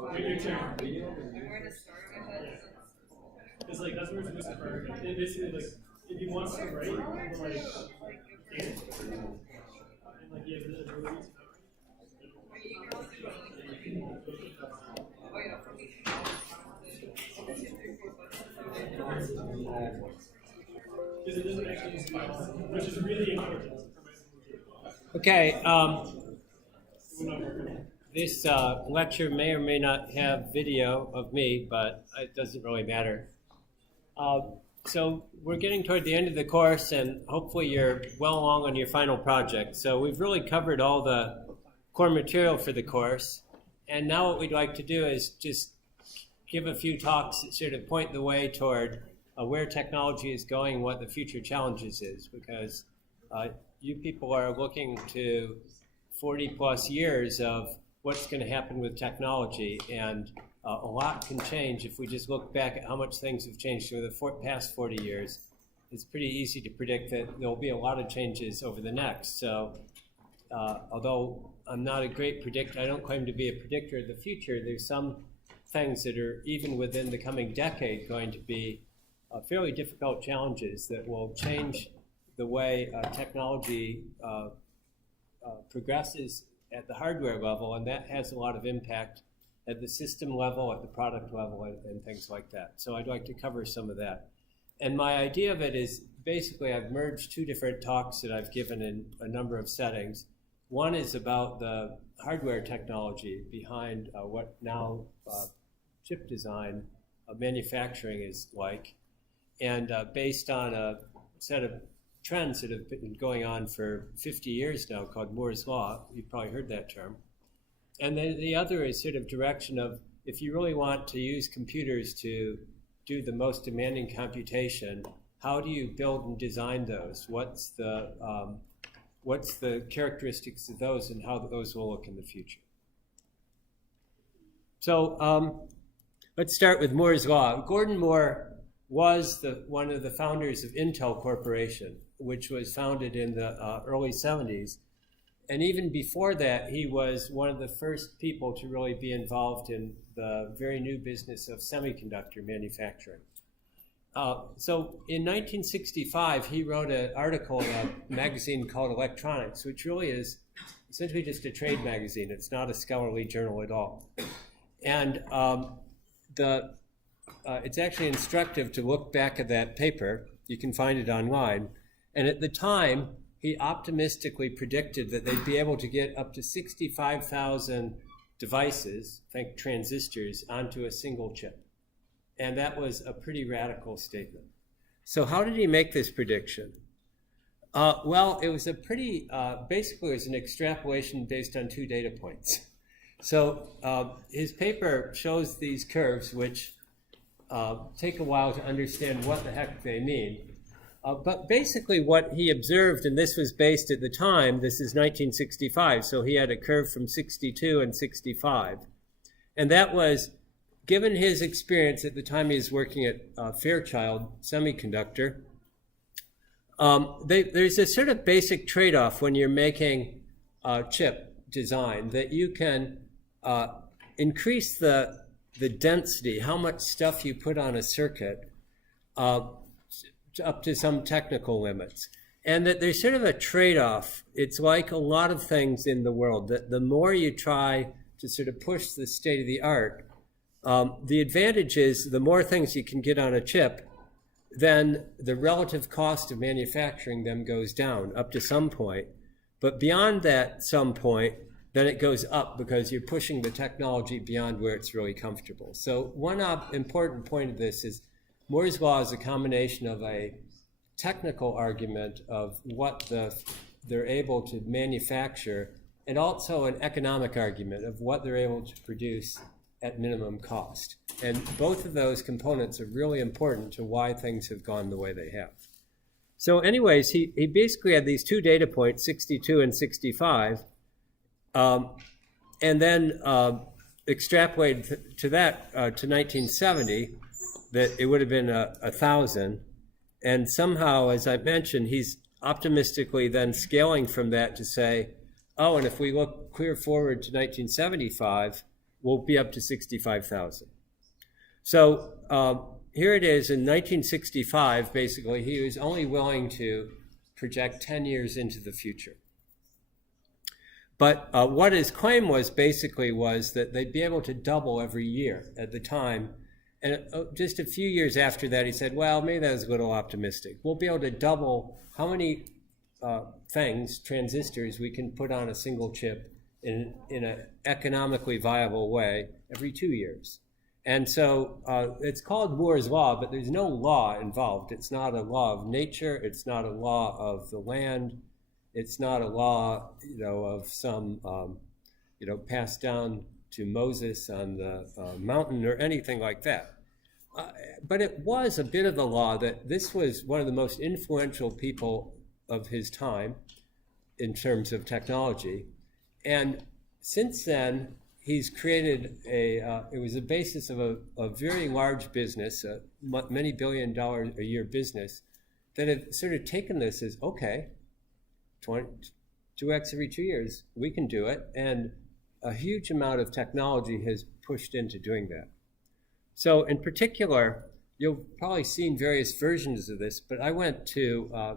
Your turn. It's like that's where it's missing for. It basically like if he wants to write, like and like he has the ability because it doesn't actually use files, which is really important. Okay. This lecture may or may not have video of me, but it doesn't really matter. So we're getting toward the end of the course, and hopefully you're well along on your final project. So we've really covered all the core material for the course. And now what we'd like to do is just give a few talks that sort of point the way toward where technology is going, what the future challenges is, because you people are looking to 40 plus years of what's going to happen with technology, and a lot can change if we just look back at how much things have changed over the past 40 years. It's pretty easy to predict that there'll be a lot of changes over the next. So although I'm not a great predictor, I don't claim to be a predictor of the future, there's some things that are even within the coming decade going to be fairly difficult challenges that will change the way technology progresses at the hardware level, and that has a lot of impact at the system level, at the product level, and things like that. So I'd like to cover some of that. And my idea of it is basically I've merged two different talks that I've given in a number of settings. One is about the hardware technology behind what now chip design manufacturing is like, and based on a set of trends that have been going on for 50 years now called Moore's Law. You've probably heard that term. And then the other is sort of direction of if you really want to use computers to do the most demanding computation, how do you build and design those? What's the characteristics of those and how those will look in the future? So let's start with Moore's Law. Gordon Moore was one of the founders of Intel Corporation, which was founded in the early 70s. And even before that, he was one of the first people to really be involved in the very new business of semiconductor manufacturing. So in 1965, he wrote an article in a magazine called Electronics, which really is essentially just a trade magazine. It's not a scholarly journal at all. And it's actually instructive to look back at that paper. You can find it online. And at the time, he optimistically predicted that they'd be able to get up to 65,000 devices, think transistors, onto a single chip. And that was a pretty radical statement. So how did he make this prediction? Well, it was a pretty, basically it was an extrapolation based on two data points. So his paper shows these curves, which take a while to understand what the heck they mean. But basically what he observed, and this was based at the time, this is 1965, so he had a curve from 62 and 65. And that was, given his experience at the time he was working at Fairchild Semiconductor, there's a sort of basic trade-off when you're making chip design, that you can increase the density, how much stuff you put on a circuit, up to some technical limits. And that there's sort of a trade-off. It's like a lot of things in the world, that the more you try to sort of push the state of the art, the advantage is the more things you can get on a chip, then the relative cost of manufacturing them goes down up to some point. But beyond that some point, then it goes up because you're pushing the technology beyond where it's really comfortable. So one important point of this is Moore's Law is a combination of a technical argument of what they're able to manufacture, and also an economic argument of what they're able to produce at minimum cost. And both of those components are really important to why things have gone the way they have. So anyways, he basically had these two data points, 62 and 65, and then extrapolated to that to 1970, that it would have been 1,000. And somehow, as I mentioned, he's optimistically then scaling from that to say, oh, and if we look clear forward to 1975, will be up to 65,000. So here it is in 1965, basically, he was only willing to project 10 years into the future. But what his claim was basically was that they'd be able to double every year at the time. And just a few years after that, he said, well, maybe that was a little optimistic. We'll be able to double how many transistors, we can put on a single chip in an economically viable way every 2 years. And so it's called Moore's Law, but there's no law involved. It's not a law of nature. It's not a law of the land. It's not a law, of some, passed down to Moses on the mountain or anything like that. But it was a bit of a law that this was one of the most influential people of his time in terms of technology. And since then, he's created it was the basis of a very large business, a many $billion a year business, that have sort of taken this as, okay, 2x every 2 years, we can do it. And a huge amount of technology has pushed into doing that. So in particular, you've probably seen various versions of this, but I went to a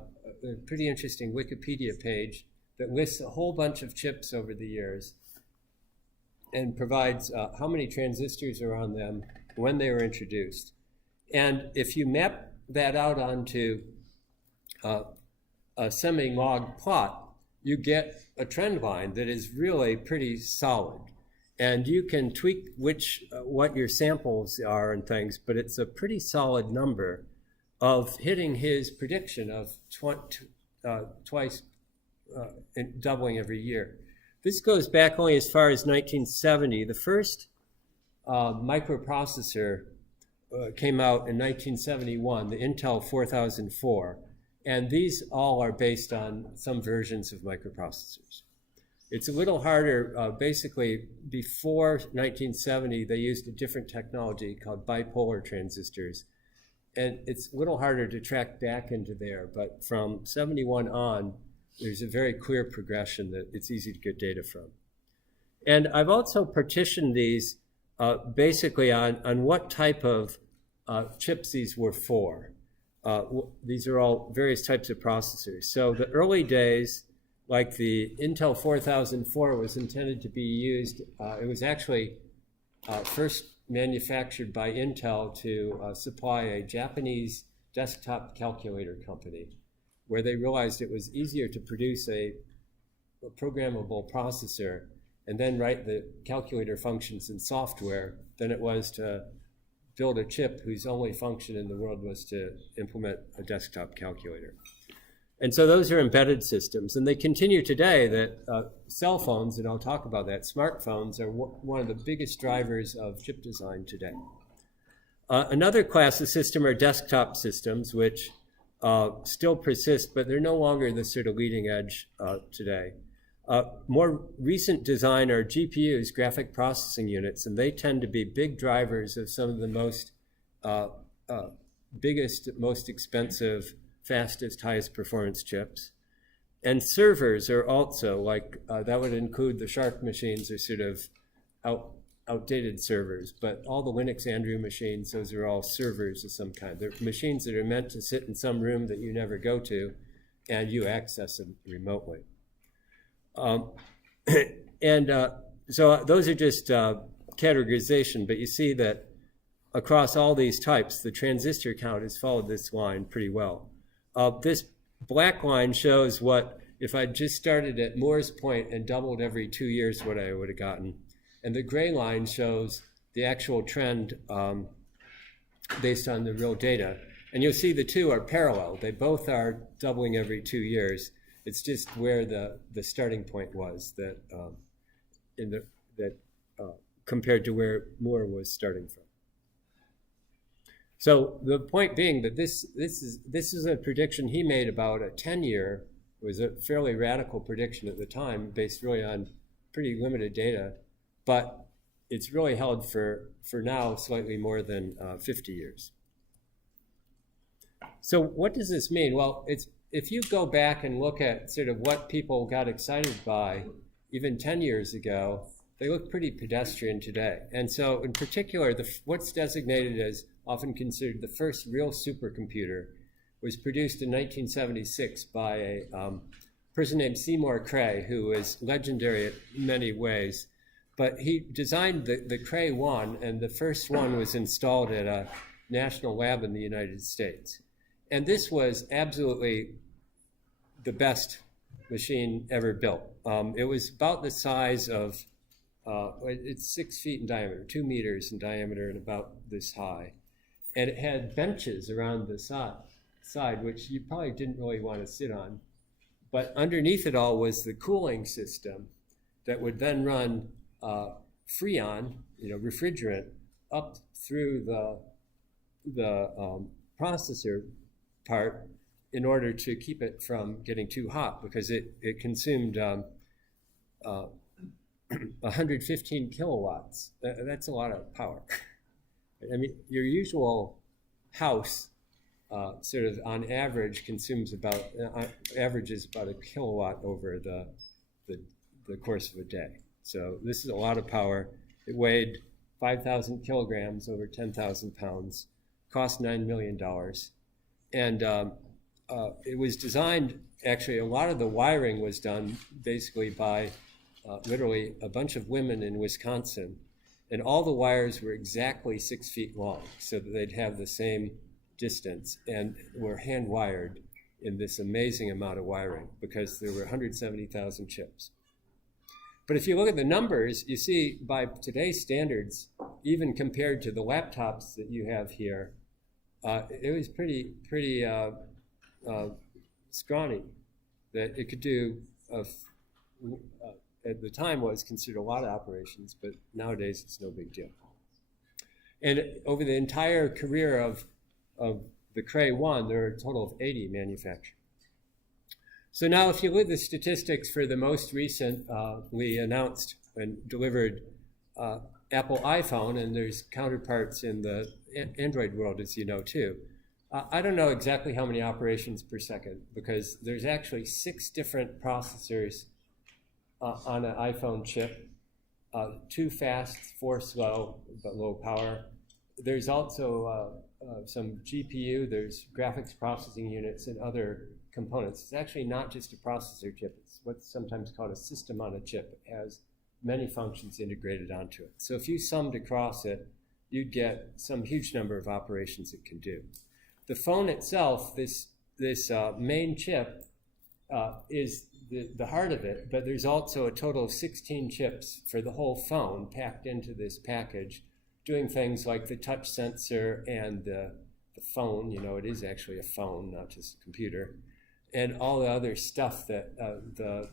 pretty interesting Wikipedia page that lists a whole bunch of chips over the years and provides how many transistors are on them, when they were introduced. And if you map that out onto a semi-log plot, you get a trend line that is really pretty solid. And you can tweak what your samples are and things, but it's a pretty solid number of hitting his prediction of twice doubling every year. This goes back only as far as 1970. The first microprocessor came out in 1971, the Intel 4004. And these all are based on some versions of microprocessors. It's a little harder. Basically, before 1970, they used a different technology called bipolar transistors. And it's a little harder to track back into there. But from 71 on, there's a very clear progression that it's easy to get data from. And I've also partitioned these basically on what type of chips these were for. These are all various types of processors. So the early days, like the Intel 4004 was intended to be used, it was actually first manufactured by Intel to supply a Japanese desktop calculator company, where they realized it was easier to produce a programmable processor and then write the calculator functions in software than it was to build a chip whose only function in the world was to implement a desktop calculator. And so those are embedded systems. And they continue today that cell phones, and I'll talk about that, smartphones are one of the biggest drivers of chip design today. Another class of system are desktop systems, which still persist, but they're no longer the sort of leading edge today. More recent design are GPUs, graphic processing units, and they tend to be big drivers of some of the most biggest, most expensive, fastest, highest performance chips. And servers are also like, that would include the Sharp machines are sort of outdated servers, but all the Linux Andrew machines, those are all servers of some kind. They're machines that are meant to sit in some room that you never go to and you access them remotely. So those are just categorization, but you see that across all these types, the transistor count has followed this line pretty well. This black line shows what, if I just started at Moore's point and doubled every 2 years, what I would have gotten. And the gray line shows the actual trend based on the real data. And you'll see the two are parallel. They both are doubling every 2 years. It's just where the starting point was that compared to where Moore was starting from. So the point being that this is a prediction he made about a 10-year. It was a fairly radical prediction at the time, based really on pretty limited data, but it's really held for now slightly more than 50 years. So what does this mean? Well, if you go back and look at sort of what people got excited by even 10 years ago, they look pretty pedestrian today. And so in particular, what's designated as often considered the first real supercomputer was produced in 1976 by a person named Seymour Cray, who is legendary in many ways. But he designed the Cray 1, and the first one was installed at a national lab in the United States. And this was absolutely the best machine ever built. It was about the size of, it's 6 feet in diameter, 2 meters in diameter, and about this high. And it had benches around the side, which you probably didn't really want to sit on. But underneath it all was the cooling system that would then run Freon, refrigerant, up through the processor part in order to keep it from getting too hot, because it consumed 115 kilowatts. That's a lot of power. I mean, your usual house sort of on average consumes averages about a kilowatt over the course of a day. So this is a lot of power. It weighed 5,000 kilograms, over 10,000 pounds, cost $9 million. And it was designed, actually, a lot of the wiring was done basically by literally a bunch of women in Wisconsin. And all the wires were exactly 6 feet long, so that they'd have the same distance, and were hand wired in this amazing amount of wiring, because there were 170,000 chips. But if you look at the numbers, you see by today's standards, even compared to the laptops that you have here, it was pretty scrawny. That it could do, at the time was considered a lot of operations, but nowadays it's no big deal. And over the entire career of the Cray 1, there are a total of 80 manufactured. So now if you look at the statistics for the most recently announced and delivered Apple iPhone, and there's counterparts in the Android world, as you know, too. I don't know exactly how many operations per second, because there's actually 6 different processors on an iPhone chip, 2 fast, 4 slow, but low power. There's also some GPU, there's graphics processing units and other components. It's actually not just a processor chip. It's what's sometimes called a system on a chip. It has many functions integrated onto it. So if you summed across it, you'd get some huge number of operations it can do. The phone itself, this main chip, is the heart of it, but there's also a total of 16 chips for the whole phone packed into this package, doing things like the touch sensor and the phone. It is actually a phone, not just a computer, and all the other stuff that the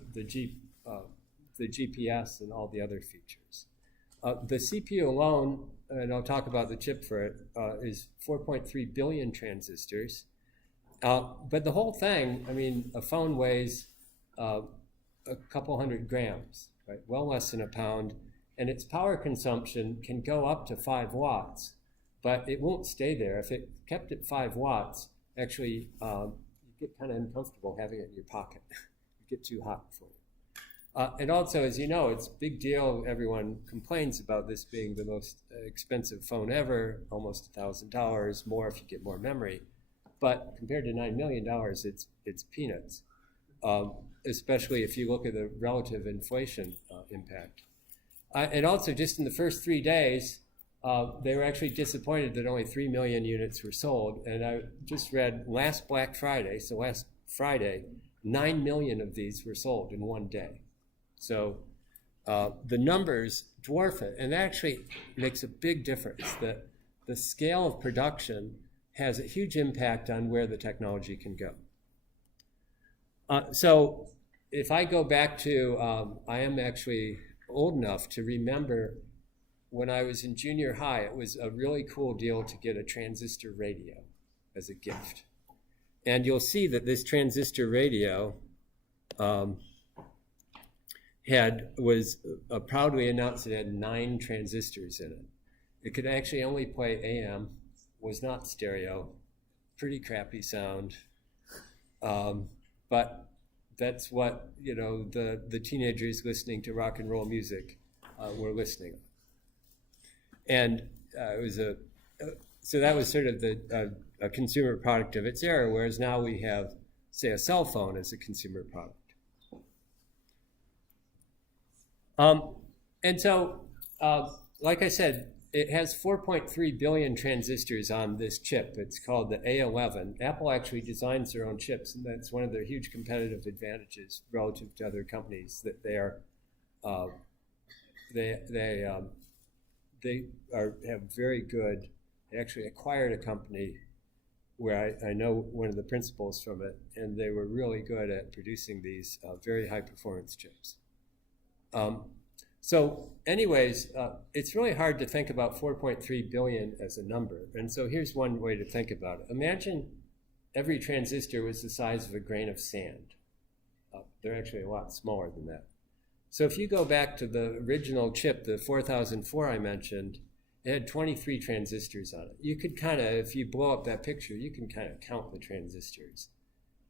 GPS and all the other features. The CPU alone, and I'll talk about the chip for it, is 4.3 billion transistors. But the whole thing, a phone weighs a couple hundred grams, right? Well less than a pound, and its power consumption can go up to 5 watts, but it won't stay there. If it kept at 5 watts, actually, you get kind of uncomfortable having it in your pocket. You get too hot for it. And also, as you know, it's a big deal. Everyone complains about this being the most expensive phone ever, almost $1,000, more if you get more memory. But compared to $9 million, it's peanuts, especially if you look at the relative inflation impact. And also, just in the first 3 days, they were actually disappointed that only 3 million units were sold. And I just read last Black Friday, so last Friday, 9 million of these were sold in one day. So the numbers dwarf it, and that actually makes a big difference. That the scale of production has a huge impact on where the technology can go. So if I go back to, I am actually old enough to remember when I was in junior high, it was a really cool deal to get a transistor radio as a gift. And you'll see that this transistor radio was proudly announced it had 9 transistors in it. It could actually only play AM, was not stereo, pretty crappy sound. But that's what, the teenagers listening to rock and roll music were listening. And so that was sort of a consumer product of its era, whereas now we have, say, a cell phone as a consumer product. And so, like I said, it has 4.3 billion transistors on this chip. It's called the A11. Apple actually designs their own chips, and that's one of their huge competitive advantages relative to other companies, that they have very good. They actually acquired a company where I know one of the principals from it, and they were really good at producing these very high performance chips. So anyways, it's really hard to think about 4.3 billion as a number. And so here's one way to think about it. Imagine every transistor was the size of a grain of sand. They're actually a lot smaller than that. So if you go back to the original chip, the 4004 I mentioned, it had 23 transistors on it. You could kind of, if you blow up that picture, you can kind of count the transistors.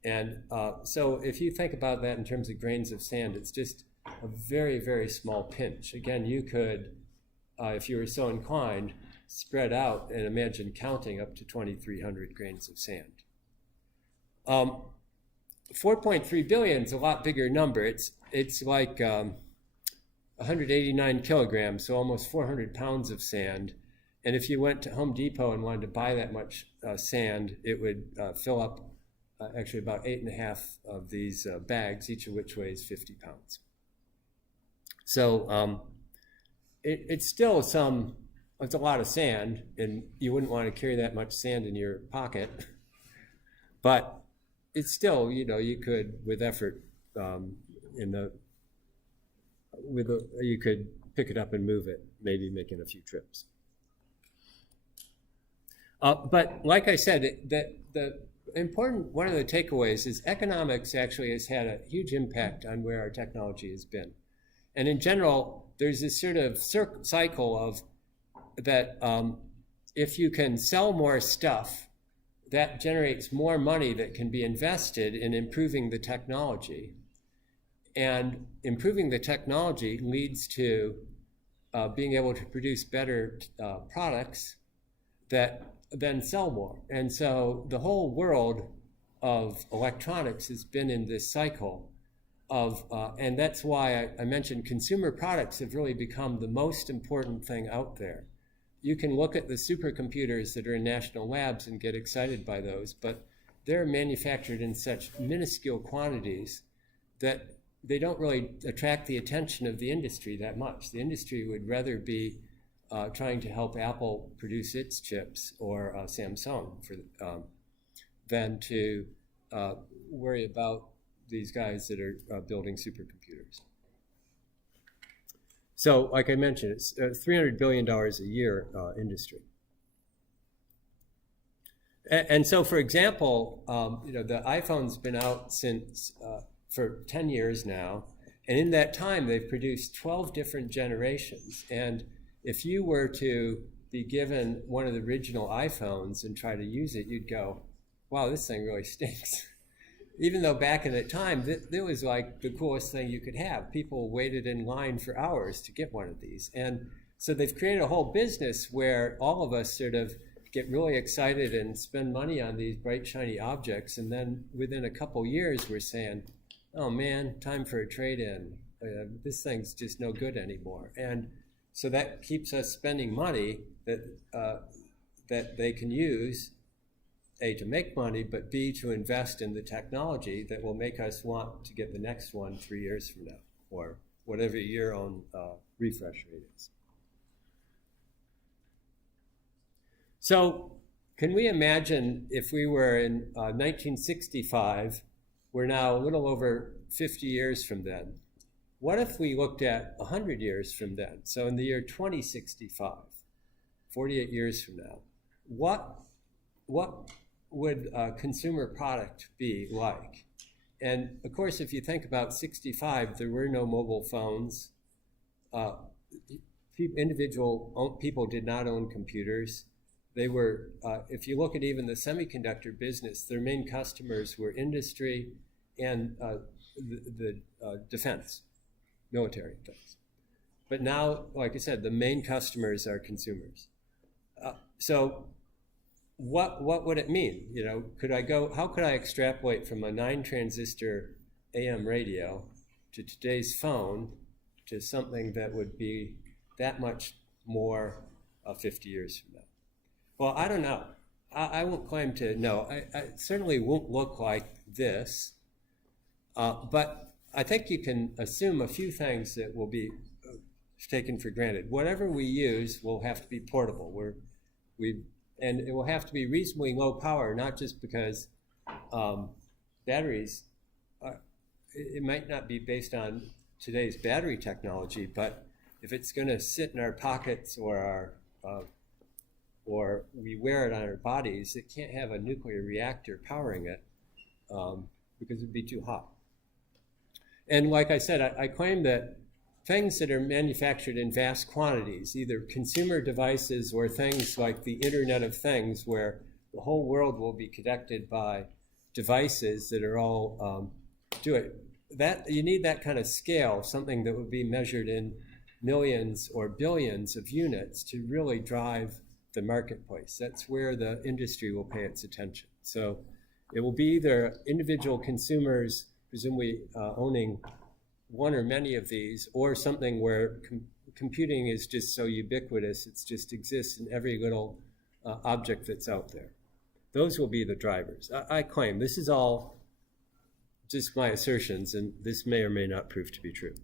And so if you think about that in terms of grains of sand, it's just a very, very small pinch. Again, you could, if you were so inclined, spread out and imagine counting up to 2,300 grains of sand. 4.3 billion is a lot bigger number. It's like 189 kilograms, so almost 400 pounds of sand. And if you went to Home Depot and wanted to buy that much sand, it would fill up actually about 8.5 of these bags, each of which weighs 50 pounds. So it's still it's a lot of sand, and you wouldn't want to carry that much sand in your pocket. But it's still, you could, with effort, you could pick it up and move it, maybe making a few trips. But like I said, the important, one of the takeaways is economics actually has had a huge impact on where our technology has been. And in general, there's this sort of cycle of that if you can sell more stuff, that generates more money that can be invested in improving the technology. And improving the technology leads to being able to produce better products that then sell more. And so the whole world of electronics has been in this cycle of, and that's why I mentioned consumer products have really become the most important thing out there. You can look at the supercomputers that are in national labs and get excited by those, but they're manufactured in such minuscule quantities that they don't really attract the attention of the industry that much. The industry would rather be trying to help Apple produce its chips or Samsung than to worry about these guys that are building supercomputers. So, like I mentioned, it's a $300 billion a year industry. And so, for example, the iPhone's been out for 10 years now, and in that time, they've produced 12 different generations. And if you were to be given one of the original iPhones and try to use it, you'd go, wow, this thing really stinks. Even though back in that time, it was like the coolest thing you could have. People waited in line for hours to get one of these. And so they've created a whole business where all of us sort of get really excited and spend money on these bright, shiny objects. And then within a couple years, we're saying, oh man, time for a trade-in. This thing's just no good anymore. And so that keeps us spending money that they can use, A, to make money, but B, to invest in the technology that will make us want to get the next one 3 years from now, or whatever your own refresh rate is. So can we imagine if we were in 1965, we're now a little over 50 years from then. What if we looked at 100 years from then? So in the year 2065, 48 years from now, what would a consumer product be like? And of course, if you think about 65, there were no mobile phones. Individual people did not own computers. They were, if you look at even the semiconductor business, their main customers were industry and the defense, military things. But now, like I said, the main customers are consumers. So what would it mean? You know, how could I extrapolate from a 9-transistor AM radio to today's phone to something that would be that much more 50 years from now? Well, I don't know. I won't claim to know. I certainly won't look like this, but I think you can assume a few things that will be taken for granted. Whatever we use will have to be portable. And it will have to be reasonably low power, not just because batteries, it might not be based on today's battery technology, but if it's going to sit in our pockets or we wear it on our bodies, it can't have a nuclear reactor powering it because it'd be too hot. And like I said, I claim that things that are manufactured in vast quantities, either consumer devices or things like the Internet of Things, where the whole world will be connected by devices that are all do it. That you need that kind of scale, something that would be measured in millions or billions of units to really drive the marketplace. That's where the industry will pay its attention. So it will be either individual consumers, presumably owning one or many of these, or something where computing is just so ubiquitous, it just exists in every little object that's out there. Those will be the drivers. I claim this is all just my assertions, and this may or may not prove to be true.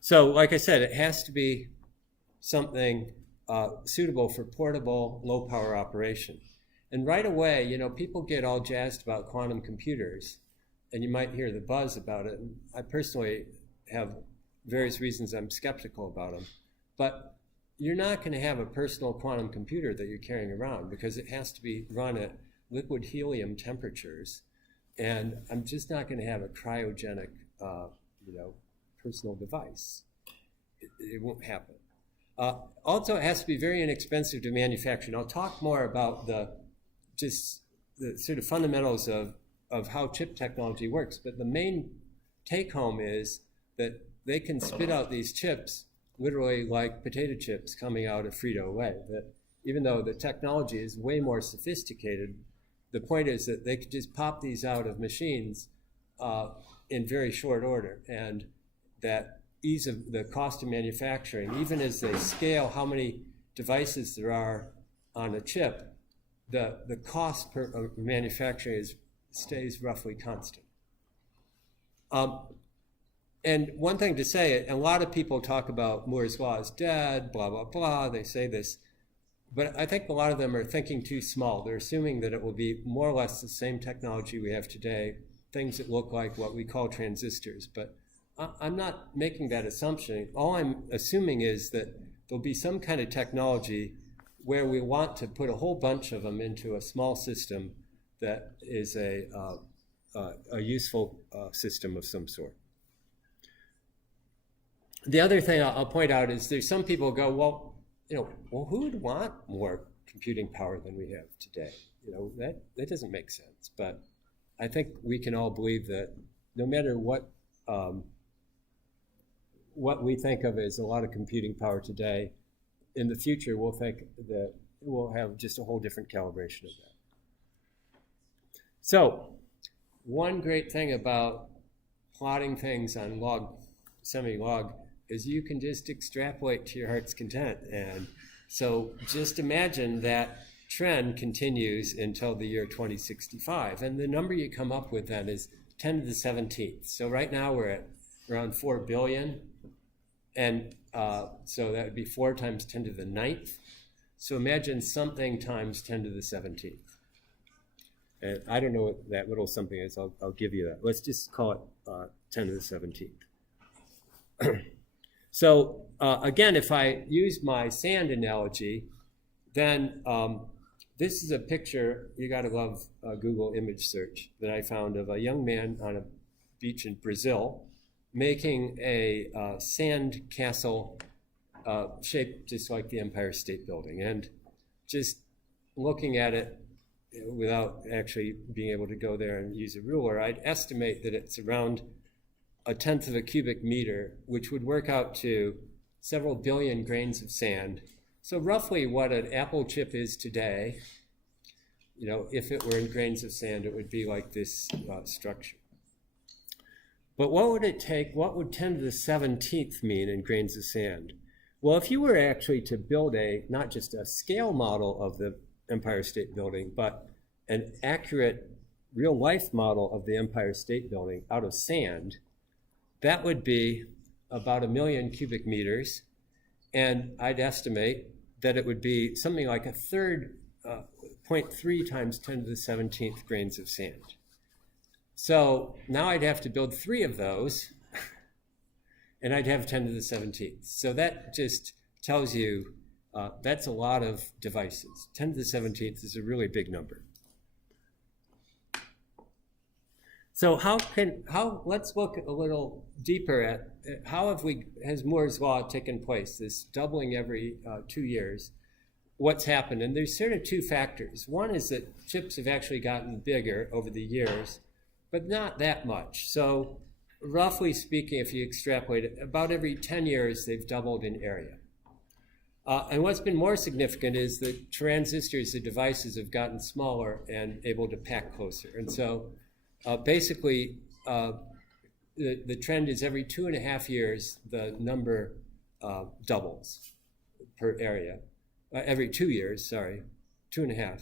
So, like I said, it has to be something suitable for portable, low-power operation. And right away, you know, people get all jazzed about quantum computers, and you might hear the buzz about it. And I personally have various reasons I'm skeptical about them. But you're not going to have a personal quantum computer that you're carrying around because it has to be run at liquid helium temperatures. And I'm just not going to have a cryogenic, personal device. It won't happen. Also, it has to be very inexpensive to manufacture. And I'll talk more about the sort of fundamentals of how chip technology works. But the main take home is that they can spit out these chips literally like potato chips coming out of Frito-Lay. That even though the technology is way more sophisticated, the point is that they could just pop these out of machines in very short order. And that ease of the cost of manufacturing, even as they scale how many devices there are on a chip, the cost per manufacturing stays roughly constant. And one thing to say, a lot of people talk about Moore's law is dead, blah, blah, blah. They say this. But I think a lot of them are thinking too small. They're assuming that it will be more or less the same technology we have today, things that look like what we call transistors. But I'm not making that assumption. All I'm assuming is that there'll be some kind of technology where we want to put a whole bunch of them into a small system that is a useful system of some sort. The other thing I'll point out is there's some people who go, well, who would want more computing power than we have today? That doesn't make sense. But I think we can all believe that no matter what we think of as a lot of computing power today, in the future we'll think that we'll have just a whole different calibration of that. So one great thing about plotting things on log, semi-log, is you can just extrapolate to your heart's content. And so just imagine that trend continues until the year 2065. And the number you come up with then is 10 to the 17th. So right now we're at around 4 billion. And so that would be 4 times 10 to the 9th. So imagine something times 10 to the 17th. And I don't know what that little something is. I'll give you that. Let's just call it 10 to the 17th. So again, if I use my sand analogy, then this is a picture, you got to love Google image search, that I found of a young man on a beach in Brazil making a sand castle shaped just like the Empire State Building. And just looking at it without actually being able to go there and use a ruler, I'd estimate that it's around a tenth of a cubic meter, which would work out to several billion grains of sand. So roughly what an Apple chip is today, if it were in grains of sand, it would be like this structure. But what would it take? What would 10 to the 17th mean in grains of sand? Well, if you were actually to build not just a scale model of the Empire State Building, but an accurate real-life model of the Empire State Building out of sand, that would be about 1 million cubic meters. And I'd estimate that it would be something like a third, 0.3 times 10 to the 17th grains of sand. So now I'd have to build 3 of those, and I'd have 10 to the 17th. So that just tells you that's a lot of devices. 10 to the 17th is a really big number. So let's look a little deeper at how has Moore's law taken place, this doubling every 2 years, what's happened? And there's sort of 2 factors. One is that chips have actually gotten bigger over the years, but not that much. So roughly speaking, if you extrapolate it, about every 10 years, they've doubled in area. And what's been more significant is that transistors, the devices, have gotten smaller and able to pack closer. And so basically, the trend is every 2.5 years, the number doubles per area. Every 2 years, 2.5.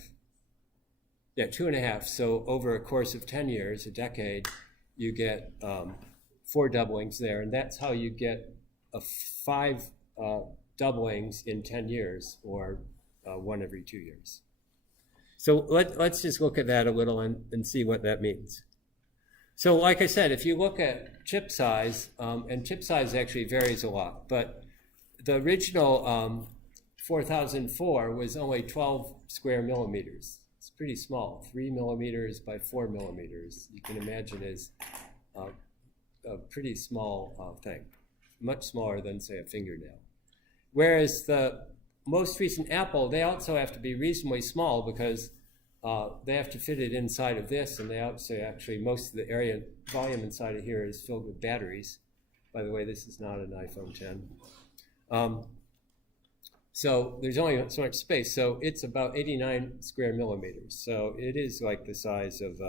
Yeah, 2.5. So over a course of 10 years, a decade, you get 4 doublings there. And that's how you get 5 doublings in 10 years, or 1 every 2 years. So let's just look at that a little and see what that means. So like I said, if you look at chip size, and chip size actually varies a lot, but the original 4004 was only 12 square millimeters. It's pretty small, 3 millimeters by 4 millimeters. You can imagine is a pretty small thing, much smaller than, say, a fingernail. Whereas the most recent Apple, they also have to be reasonably small because they have to fit it inside of this, and they also actually, most of the area volume inside of here is filled with batteries. By the way, this is not an iPhone 10. So there's only so much space. So it's about 89 square millimeters. So it is like the size of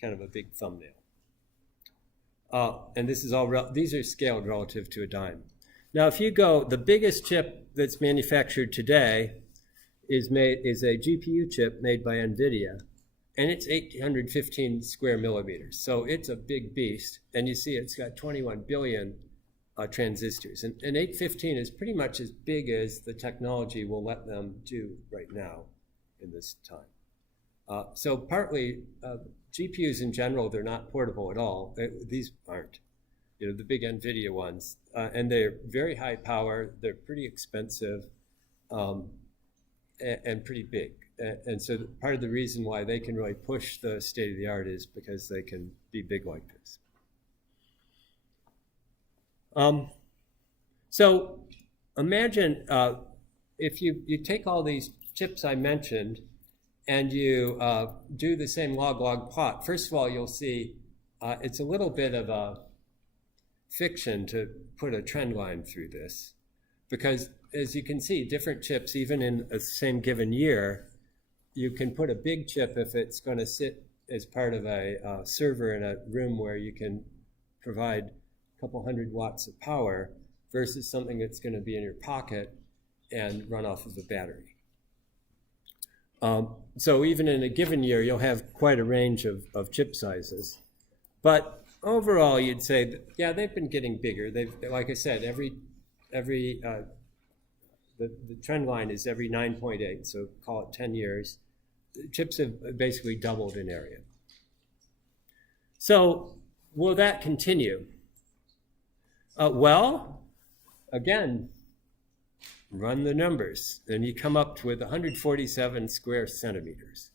kind of a big thumbnail. And this is these are scaled relative to a dime. Now, if you go, the biggest chip that's manufactured today is a GPU chip made by NVIDIA, and it's 815 square millimeters. So it's a big beast, and you see it's got 21 billion transistors. And 815 is pretty much as big as the technology will let them do right now in this time. So partly, GPUs in general, they're not portable at all. These aren't. The big NVIDIA ones. And they're very high power, they're pretty expensive, and pretty big. And so part of the reason why they can really push the state of the art is because they can be big like this. So imagine if you take all these chips I mentioned and you do the same log-log plot. First of all, you'll see it's a little bit of a fiction to put a trend line through this, because as you can see, different chips, even in the same given year, you can put a big chip if it's going to sit as part of a server in a room where you can provide a couple 100 watts of power versus something that's going to be in your pocket and run off of a battery. So even in a given year, you'll have quite a range of chip sizes. But overall, you'd say, that, yeah, they've been getting bigger. Like I said, the trend line is every 9.8, so call it 10 years. The chips have basically doubled in area. So will that continue? Well, again, run the numbers, and you come up with 147 square centimeters,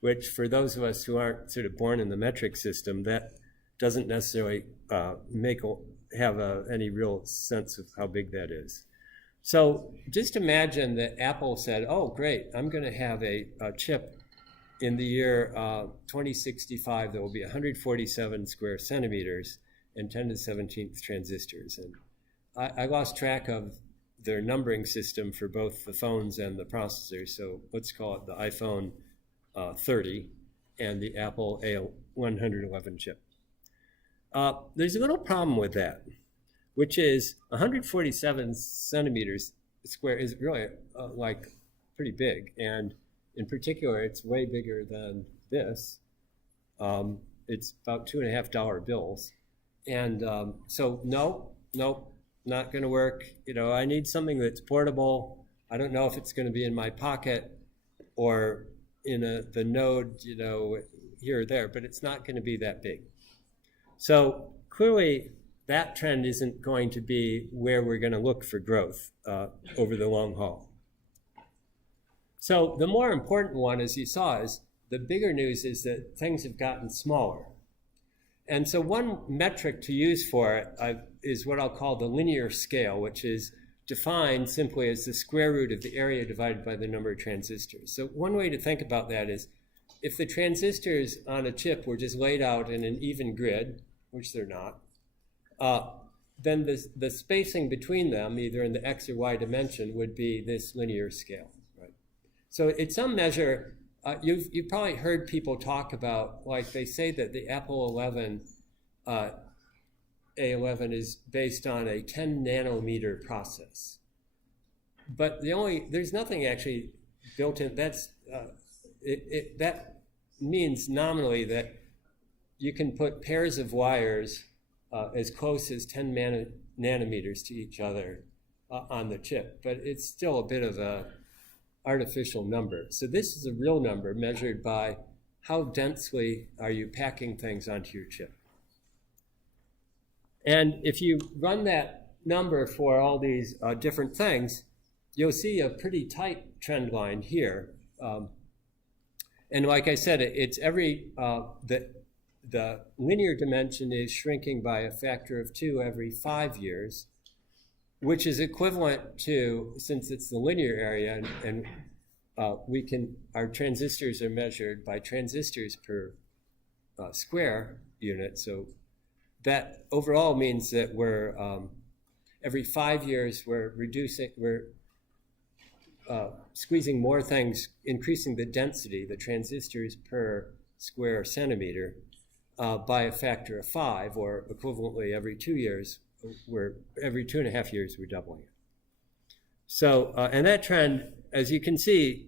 which for those of us who aren't sort of born in the metric system, that doesn't necessarily have any real sense of how big that is. So just imagine that Apple said, oh, great, I'm going to have a chip in the year 2065 that will be 147 square centimeters, and 10 to the 17th transistors. And I lost track of their numbering system for both the phones and the processors. So let's call it the iPhone 30 and the Apple A111 chip. There's a little problem with that, which is 147 centimeters square is really like pretty big. And in particular, it's way bigger than this. It's about $2.50 bills. And so nope, not going to work. I need something that's portable. I don't know if it's going to be in my pocket or in the node, here or there, but it's not going to be that big. So clearly, that trend isn't going to be where we're going to look for growth over the long haul. So the more important one, as you saw, is the bigger news is that things have gotten smaller. And so one metric to use for it is what I'll call the linear scale, which is defined simply as the square root of the area divided by the number of transistors. So one way to think about that is if the transistors on a chip were just laid out in an even grid, which they're not, then the spacing between them, either in the x or y dimension, would be this linear scale. Right? So it's some measure. You've probably heard people talk about, like they say that the Apple 11 A11 is based on a 10 nanometer process. But there's nothing actually built in. That means nominally that you can put pairs of wires as close as 10 nanometers to each other on the chip, but it's still a bit of a artificial number. So this is a real number measured by how densely are you packing things onto your chip. And if you run that number for all these different things, you'll see a pretty tight trend line here. And like I said, it's the linear dimension is shrinking by a factor of 2 every 5 years, which is equivalent to, since it's the linear area, and our transistors are measured by transistors per square unit. So that overall means that we're every 5 years we're squeezing more things, increasing the density, the transistors per square centimeter, by a factor of 5, or equivalently every 2 years. Every 2.5 years, we're doubling it. So, and that trend, as you can see,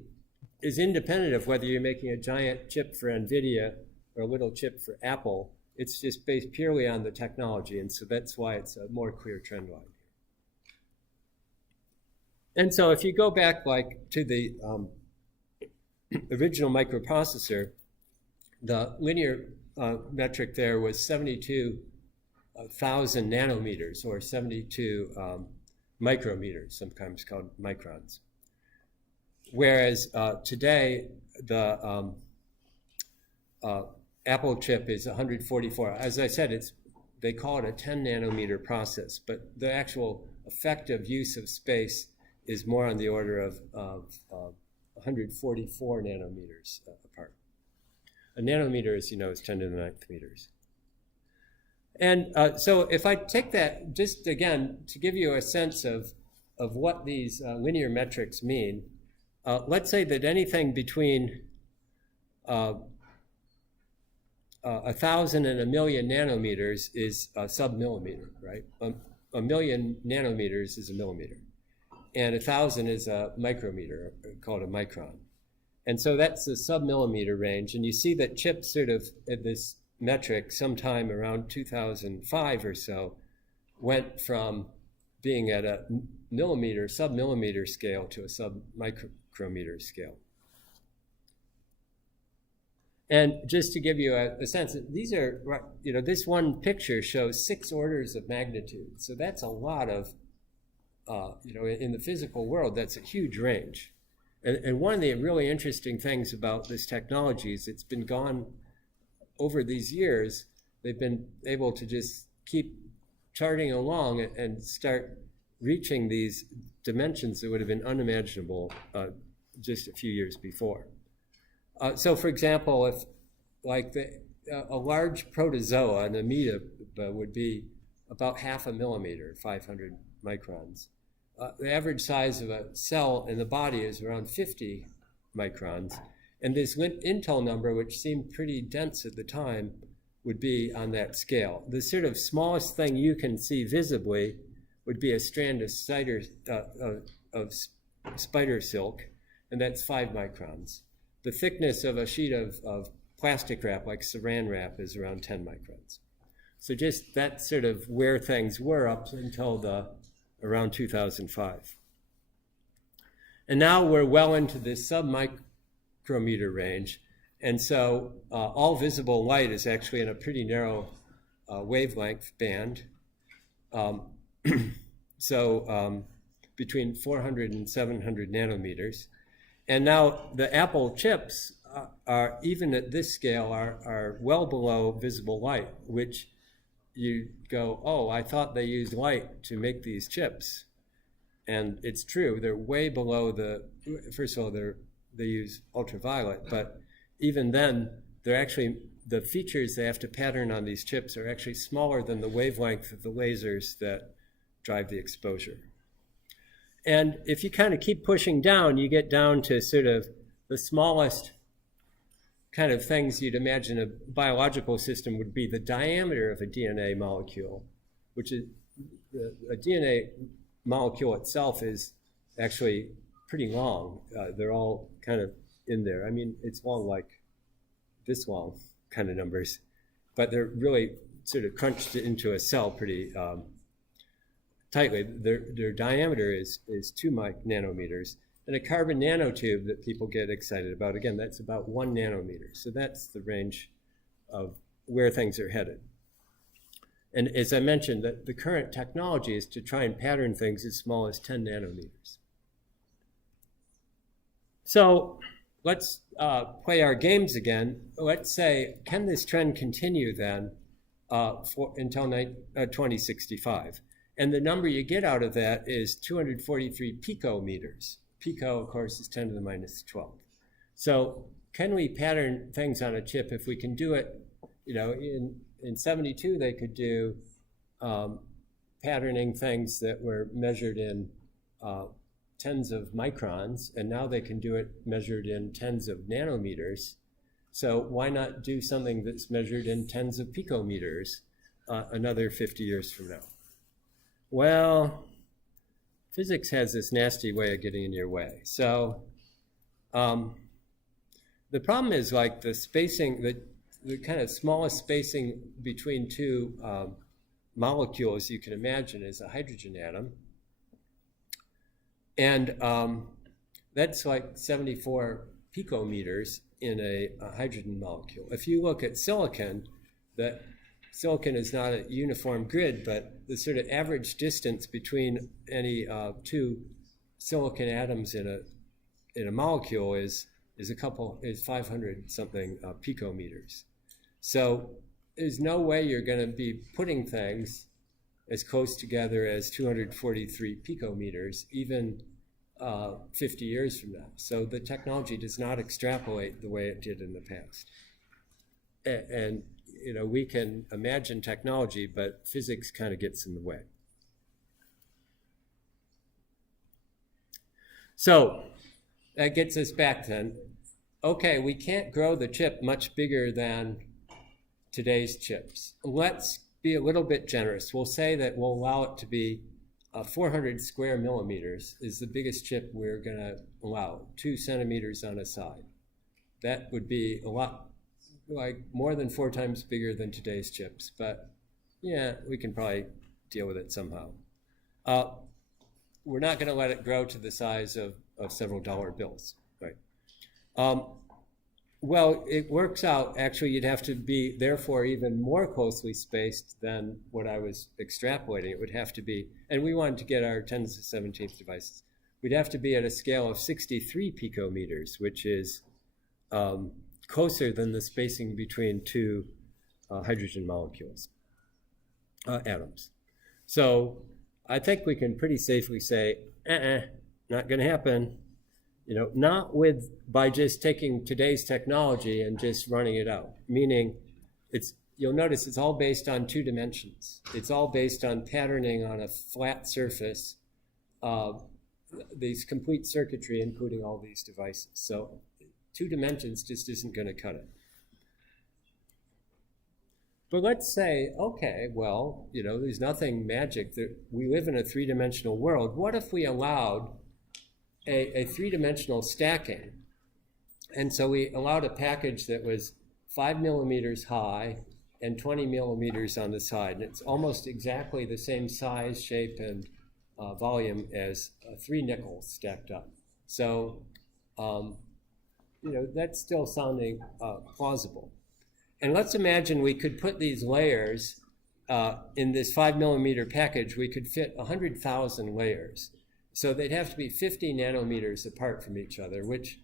is independent of whether you're making a giant chip for NVIDIA or a little chip for Apple. It's just based purely on the technology, and so that's why it's a more clear trend line. And so if you go back to the original microprocessor, the linear metric there was 72,000 nanometers, or 72 micrometers, sometimes called microns. Whereas today, the Apple chip is 144. As I said, they call it a 10 nanometer process, but the actual effective use of space is more on the order of 144 nanometers apart. A nanometer, as you know, is 10 to the 9th meters. And so if I take that, just again, to give you a sense of what these linear metrics mean, let's say that anything between 1,000 and 1,000,000 nanometers is a sub-millimeter, right? A million nanometers is a millimeter. And 1,000 is a micrometer, called a micron. And so that's the sub-millimeter range. And you see that chips sort of at this metric sometime around 2005 or so went from being at a millimeter, sub-millimeter scale to a sub-micrometer scale. And just to give you a sense, these are, this one picture shows 6 orders of magnitude. So that's a lot of, in the physical world, that's a huge range. And one of the really interesting things about this technology is it's been gone over these years. They've been able to just keep charting along and start reaching these dimensions that would have been unimaginable just a few years before. So for example, if like the a large protozoa, an amoeba, would be about 0.5 millimeter, 500 microns. The average size of a cell in the body is around 50 microns. And this Intel number, which seemed pretty dense at the time, would be on that scale. The sort of smallest thing you can see visibly would be a strand of spider silk, and that's 5 microns. The thickness of a sheet of plastic wrap, like saran wrap, is around 10 microns. So just that's sort of where things were up until around 2005. And now we're well into this sub-micrometer range. And so all visible light is actually in a pretty narrow wavelength band. Between 400 and 700 nanometers. And now the Apple chips are, even at this scale, are well below visible light, which you go, oh, I thought they used light to make these chips. And it's true, they're way below first of all, they use ultraviolet, but even then, the features they have to pattern on these chips are actually smaller than the wavelength of the lasers that drive the exposure. And if you kind of keep pushing down, you get down to sort of the smallest kind of things you'd imagine a biological system would be. The diameter of a DNA molecule, which is a DNA molecule itself is actually pretty long. They're all kind of in there. I mean, it's long like this long kind of numbers, but they're really sort of crunched into a cell pretty tightly. Their diameter is 2 nanometers. And a carbon nanotube that people get excited about, again, that's about 1 nanometer. So that's the range of where things are headed. And as I mentioned, the current technology is to try and pattern things as small as 10 nanometers. So let's play our games again. Let's say, can this trend continue then until 2065? And the number you get out of that is 243 picometers. Pico, of course, is 10 to the minus 12. So can we pattern things on a chip? If we can do it, in 72, they could do patterning things that were measured in tens of microns, and now they can do it measured in tens of nanometers. So why not do something that's measured in tens of picometers another 50 years from now? Well, physics has this nasty way of getting in your way. So the problem is like the spacing, the kind of smallest spacing between two molecules you can imagine is a hydrogen atom. And that's like 74 picometers in a hydrogen molecule. If you look at silicon, that silicon is not a uniform grid, but the sort of average distance between any two silicon atoms in a molecule is 500 something picometers. So there's no way you're going to be putting things as close together as 243 picometers, even 50 years from now. So the technology does not extrapolate the way it did in the past. And we can imagine technology, but physics kind of gets in the way. So that gets us back then. Okay, we can't grow the chip much bigger than today's chips. Let's be a little bit generous. We'll say that we'll allow it to be 400 square millimeters is the biggest chip we're going to allow, 2 centimeters on a side. That would be a lot, like more than 4 times bigger than today's chips, but yeah, we can probably deal with it somehow. We're not going to let it grow to the size of several dollar bills, right? Well, it works out, actually, you'd have to be, therefore, even more closely spaced than what I was extrapolating. It would have to be, and we wanted to get our 10 to the 17th devices. We'd have to be at a scale of 63 picometers, which is closer than the spacing between two hydrogen molecules, atoms. So I think we can pretty safely say, not going to happen. Not by just taking today's technology and just running it out. Meaning, you'll notice it's all based on 2 dimensions. It's all based on patterning on a flat surface, these complete circuitry, including all these devices. So 2 dimensions just isn't going to cut it. But let's say, okay, well, there's nothing magic. We live in a 3-dimensional world. What if we allowed a 3-dimensional stacking? And so we allowed a package that was 5 millimeters high and 20 millimeters on the side. And it's almost exactly the same size, shape, and volume as 3 nickels stacked up. So, that's still sounding plausible. And let's imagine we could put these layers in this 5 millimeter package. We could fit 100,000 layers. So they'd have to be 50 nanometers apart from each other, which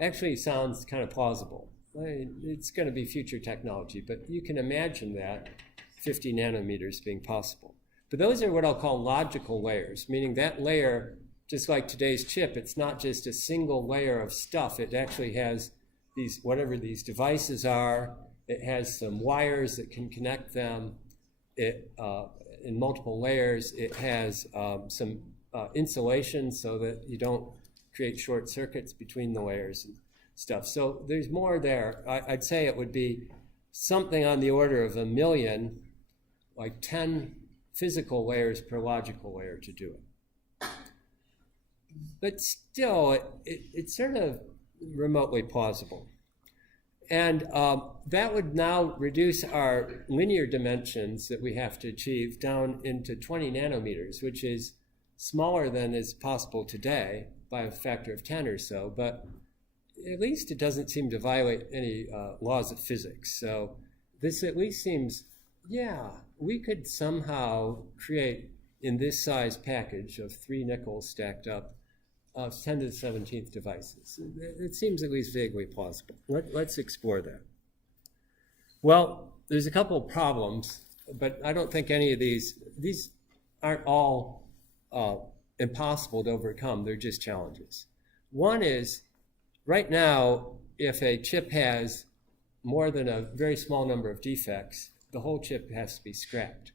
actually sounds kind of plausible. It's going to be future technology, but you can imagine that 50 nanometers being possible. But those are what I'll call logical layers, meaning that layer, just like today's chip, it's not just a single layer of stuff. It actually has whatever these devices are. It has some wires that can connect them. In multiple layers, it has some insulation so that you don't create short circuits between the layers and stuff. So there's more there. I'd say it would be something on the order of 1 million, like 10 physical layers per logical layer to do it. But still, it's sort of remotely plausible. And that would now reduce our linear dimensions that we have to achieve down into 20 nanometers, which is smaller than is possible today by a factor of 10 or so, but at least it doesn't seem to violate any laws of physics. So this at least seems, we could somehow create in this size package of 3 nickels stacked up 10 to the 17th devices. It seems at least vaguely plausible. Let's explore that. Well, there's a couple of problems, but I don't think any of these aren't all impossible to overcome. They're just challenges. One is, right now, if a chip has more than a very small number of defects, the whole chip has to be scrapped.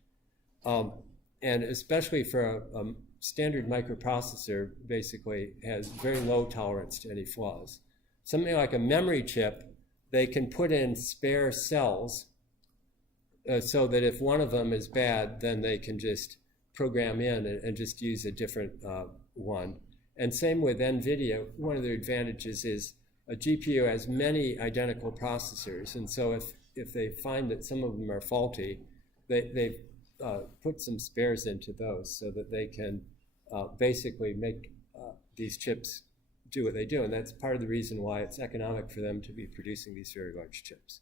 And especially for a standard microprocessor, basically has very low tolerance to any flaws. Something like a memory chip, they can put in spare cells so that if one of them is bad, then they can just program in and just use a different one. And same with NVIDIA. One of their advantages is a GPU has many identical processors. And so if they find that some of them are faulty, they put some spares into those so that they can basically make these chips do what they do. And that's part of the reason why it's economic for them to be producing these very large chips.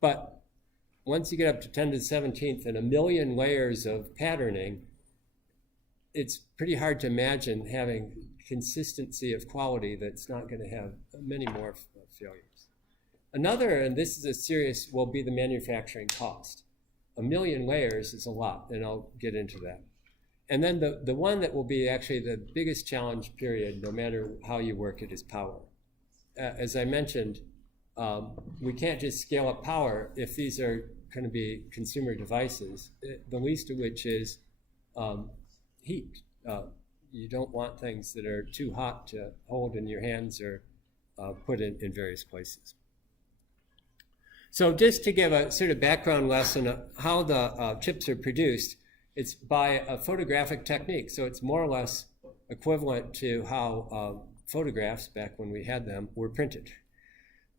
But once you get up to 10 to the 17th and 1 million layers of patterning, it's pretty hard to imagine having consistency of quality that's not going to have many more failures. Another, and this is a serious, will be the manufacturing cost. 1 million layers is a lot, and I'll get into that. And then the one that will be actually the biggest challenge period, no matter how you work it, is power. As I mentioned, we can't just scale up power if these are going to be consumer devices, the least of which is heat. You don't want things that are too hot to hold in your hands or put in various places. So just to give a sort of background lesson of how the chips are produced, it's by a photographic technique. So it's more or less equivalent to how photographs, back when we had them, were printed.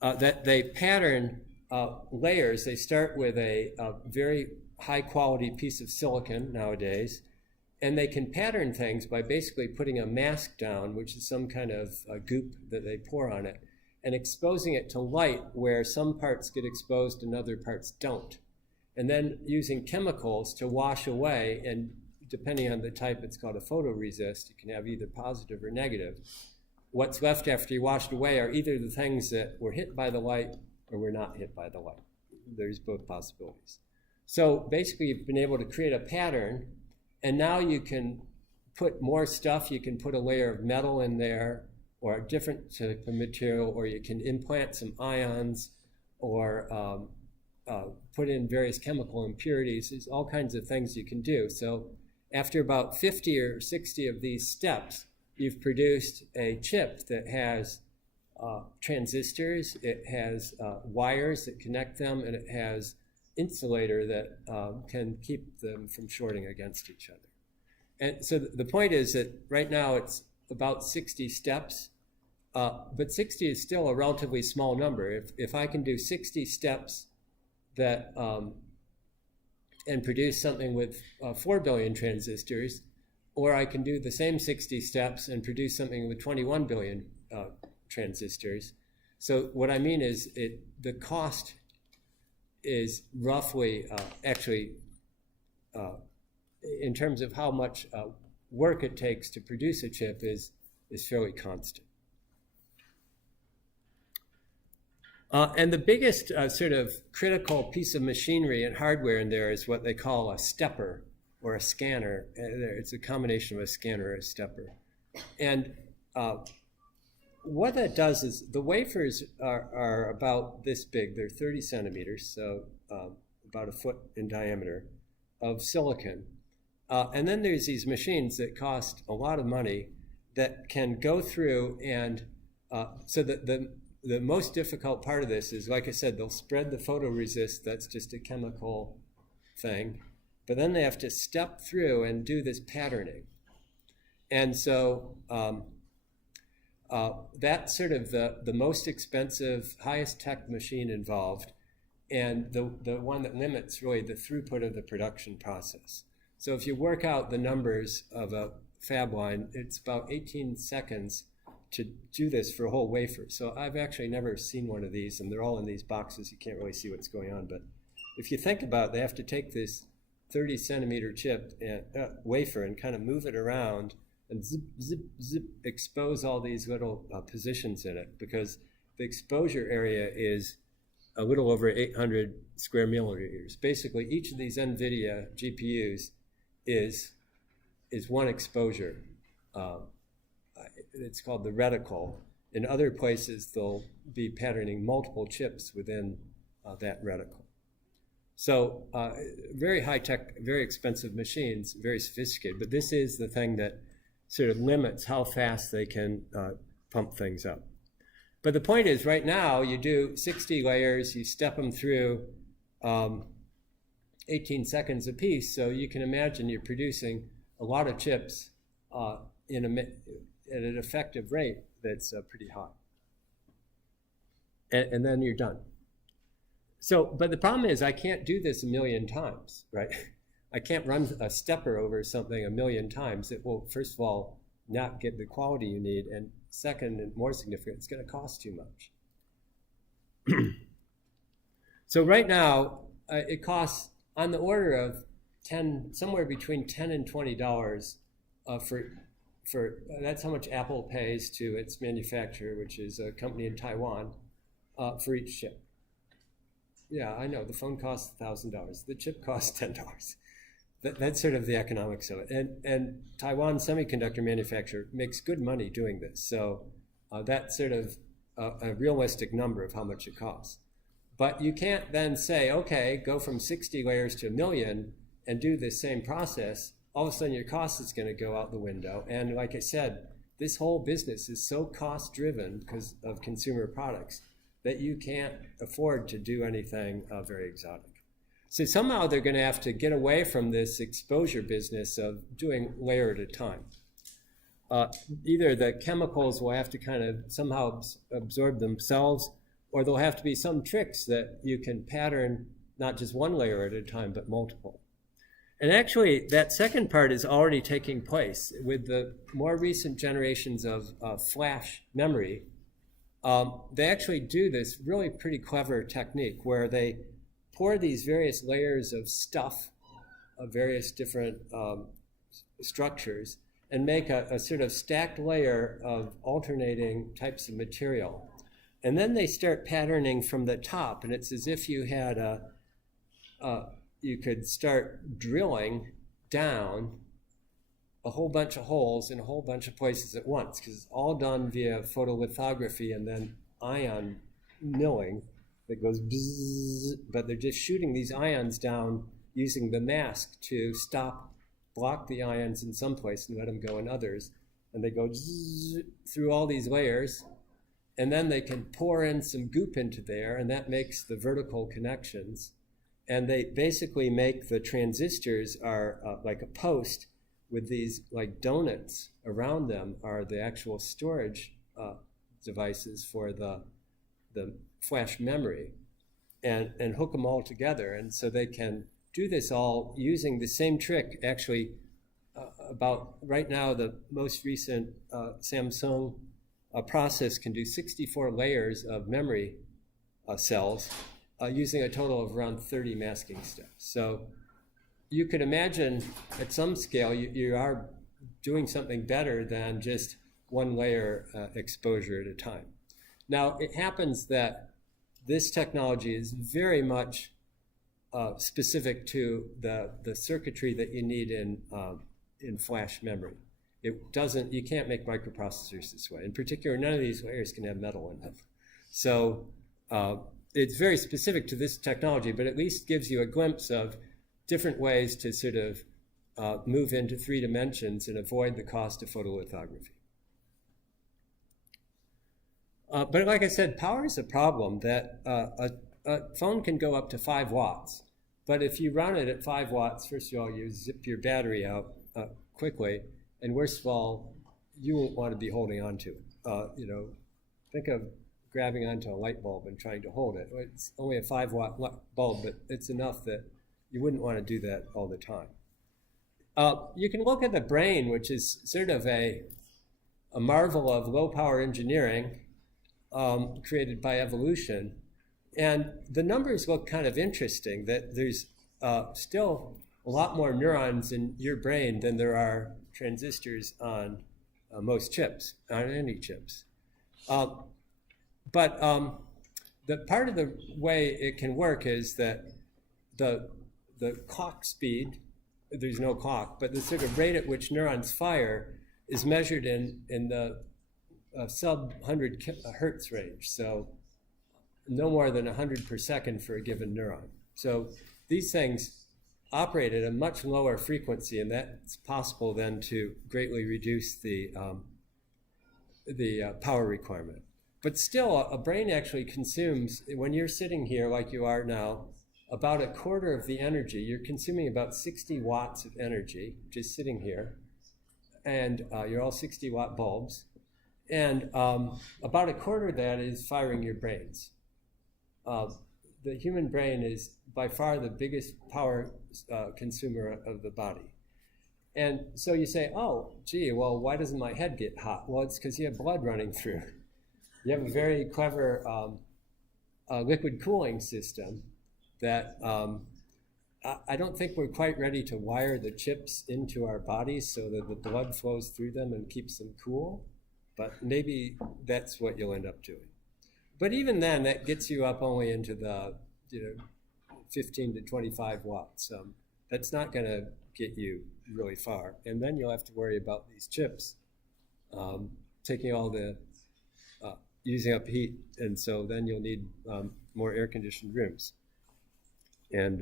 That they pattern layers. They start with a very high quality piece of silicon nowadays, and they can pattern things by basically putting a mask down, which is some kind of goop that they pour on it, and exposing it to light where some parts get exposed and other parts don't. And then using chemicals to wash away, and depending on the type, it's called a photoresist. You can have either positive or negative. What's left after you washed away are either the things that were hit by the light or were not hit by the light. There's both possibilities. So basically, you've been able to create a pattern, and now you can put more stuff. You can put a layer of metal in there, or a different type of material, or you can implant some ions, or put in various chemical impurities. There's all kinds of things you can do. So after about 50 or 60 of these steps, you've produced a chip that has transistors, it has wires that connect them, and it has insulator that can keep them from shorting against each other. And so the point is that right now it's about 60 steps, but 60 is still a relatively small number. If I can do 60 steps that and produce something with 4 billion transistors, or I can do the same 60 steps and produce something with 21 billion transistors. So what I mean is the cost is roughly in terms of how much work it takes to produce a chip is fairly constant. And the biggest sort of critical piece of machinery and hardware in there is what they call a stepper or a scanner. It's a combination of a scanner or a stepper. And what that does is the wafers are about this big. They're 30 centimeters, so about a foot in diameter, of silicon. And then there's these machines that cost a lot of money that can go through and so that the most difficult part of this is, like I said, they'll spread the photoresist. That's just a chemical thing. But then they have to step through and do this patterning. And so that's sort of the most expensive, highest tech machine involved, and the one that limits really the throughput of the production process. So if you work out the numbers of a fab line, it's about 18 seconds to do this for a whole wafer. So I've actually never seen one of these, and they're all in these boxes. You can't really see what's going on. But if you think about it, they have to take this 30 centimeter chip and wafer and kind of move it around and zip, zip, zip, expose all these little positions in it, because the exposure area is a little over 800 square millimeters. Basically, each of these NVIDIA GPUs is one exposure. It's called the reticle. In other places, they'll be patterning multiple chips within that reticle. So very high-tech, very expensive machines, very sophisticated, but this is the thing that sort of limits how fast they can pump things up. But the point is, right now, you do 60 layers, you step them through 18 seconds a piece, so you can imagine you're producing a lot of chips at an effective rate that's pretty high. And then you're done. So, but the problem is I can't do this a million times, right? I can't run a stepper over something a million times. It will, first of all, not get the quality you need, and second, and more significant, it's going to cost too much. So right now, it costs on the order of somewhere between $10 and $20 for that's how much Apple pays to its manufacturer, which is a company in Taiwan, for each chip. Yeah, I know, the phone costs $1,000. The chip costs $10. That's sort of the economics of it. And Taiwan semiconductor manufacturer makes good money doing this. So that's sort of a realistic number of how much it costs. But you can't then say, okay, go from 60 layers to 1 million and do this same process. All of a sudden your cost is going to go out the window. And like I said, this whole business is so cost driven because of consumer products that you can't afford to do anything very exotic. So somehow they're going to have to get away from this exposure business of doing layer at a time. Either the chemicals will have to kind of somehow absorb themselves, or there'll have to be some tricks that you can pattern not just one layer at a time, but multiple. And actually, that second part is already taking place with the more recent generations of flash memory. They actually do this really pretty clever technique where they pour these various layers of stuff of various different structures and make a sort of stacked layer of alternating types of material. And then they start patterning from the top, and it's as if you had you could start drilling down a whole bunch of holes in a whole bunch of places at once, because it's all done via photolithography and then ion milling, that goes bzzz, but they're just shooting these ions down using the mask to block the ions in some place and let them go in others. And they go zzz, through all these layers, and then they can pour in some goop into there, and that makes the vertical connections. And they basically make the transistors are like a post with these like donuts around them are the actual storage devices for the flash memory, and hook them all together. And so they can do this all using the same trick. Actually, about right now, the most recent Samsung process can do 64 layers of memory cells using a total of around 30 masking steps. So you could imagine at some scale you are doing something better than just one layer exposure at a time. Now, it happens that this technology is very much specific to the circuitry that you need in flash memory. It doesn't, you can't make microprocessors this way. In particular, none of these layers can have metal in them. So it's very specific to this technology, but at least gives you a glimpse of different ways to sort of move into 3 dimensions and avoid the cost of photolithography. But like I said, power is a problem. That a phone can go up to 5 watts. But if you run it at 5 watts, first of all, you zip your battery out quickly. And worst of all, you won't want to be holding on to it. Think of grabbing onto a light bulb and trying to hold it. It's only a 5-watt bulb, but it's enough that you wouldn't want to do that all the time. You can look at the brain, which is sort of a marvel of low-power engineering created by evolution. And the numbers look kind of interesting, that there's still a lot more neurons in your brain than there are transistors on most chips, on any chips. But the part of the way it can work is that the clock speed, there's no clock, but the sort of rate at which neurons fire is measured in the sub-100 hertz range. So no more than 100 per second for a given neuron. So these things operate at a much lower frequency, and that's possible then to greatly reduce the power requirement. But still, a brain actually consumes, when you're sitting here like you are now, about a quarter of the energy. You're consuming about 60 watts of energy just sitting here, and you're all 60-watt bulbs, and about a quarter of that is firing your brains. The human brain is by far the biggest power consumer of the body. And so you say, oh, gee, well, why doesn't my head get hot? Well, it's because you have blood running through. You have a very clever liquid cooling system that I don't think we're quite ready to wire the chips into our bodies so that the blood flows through them and keeps them cool. But maybe that's what you'll end up doing. But even then, that gets you up only into the 15 to 25 watts. That's not going to get you really far. And then you'll have to worry about these chips taking all the, using up heat. And so then you'll need more air-conditioned rooms. And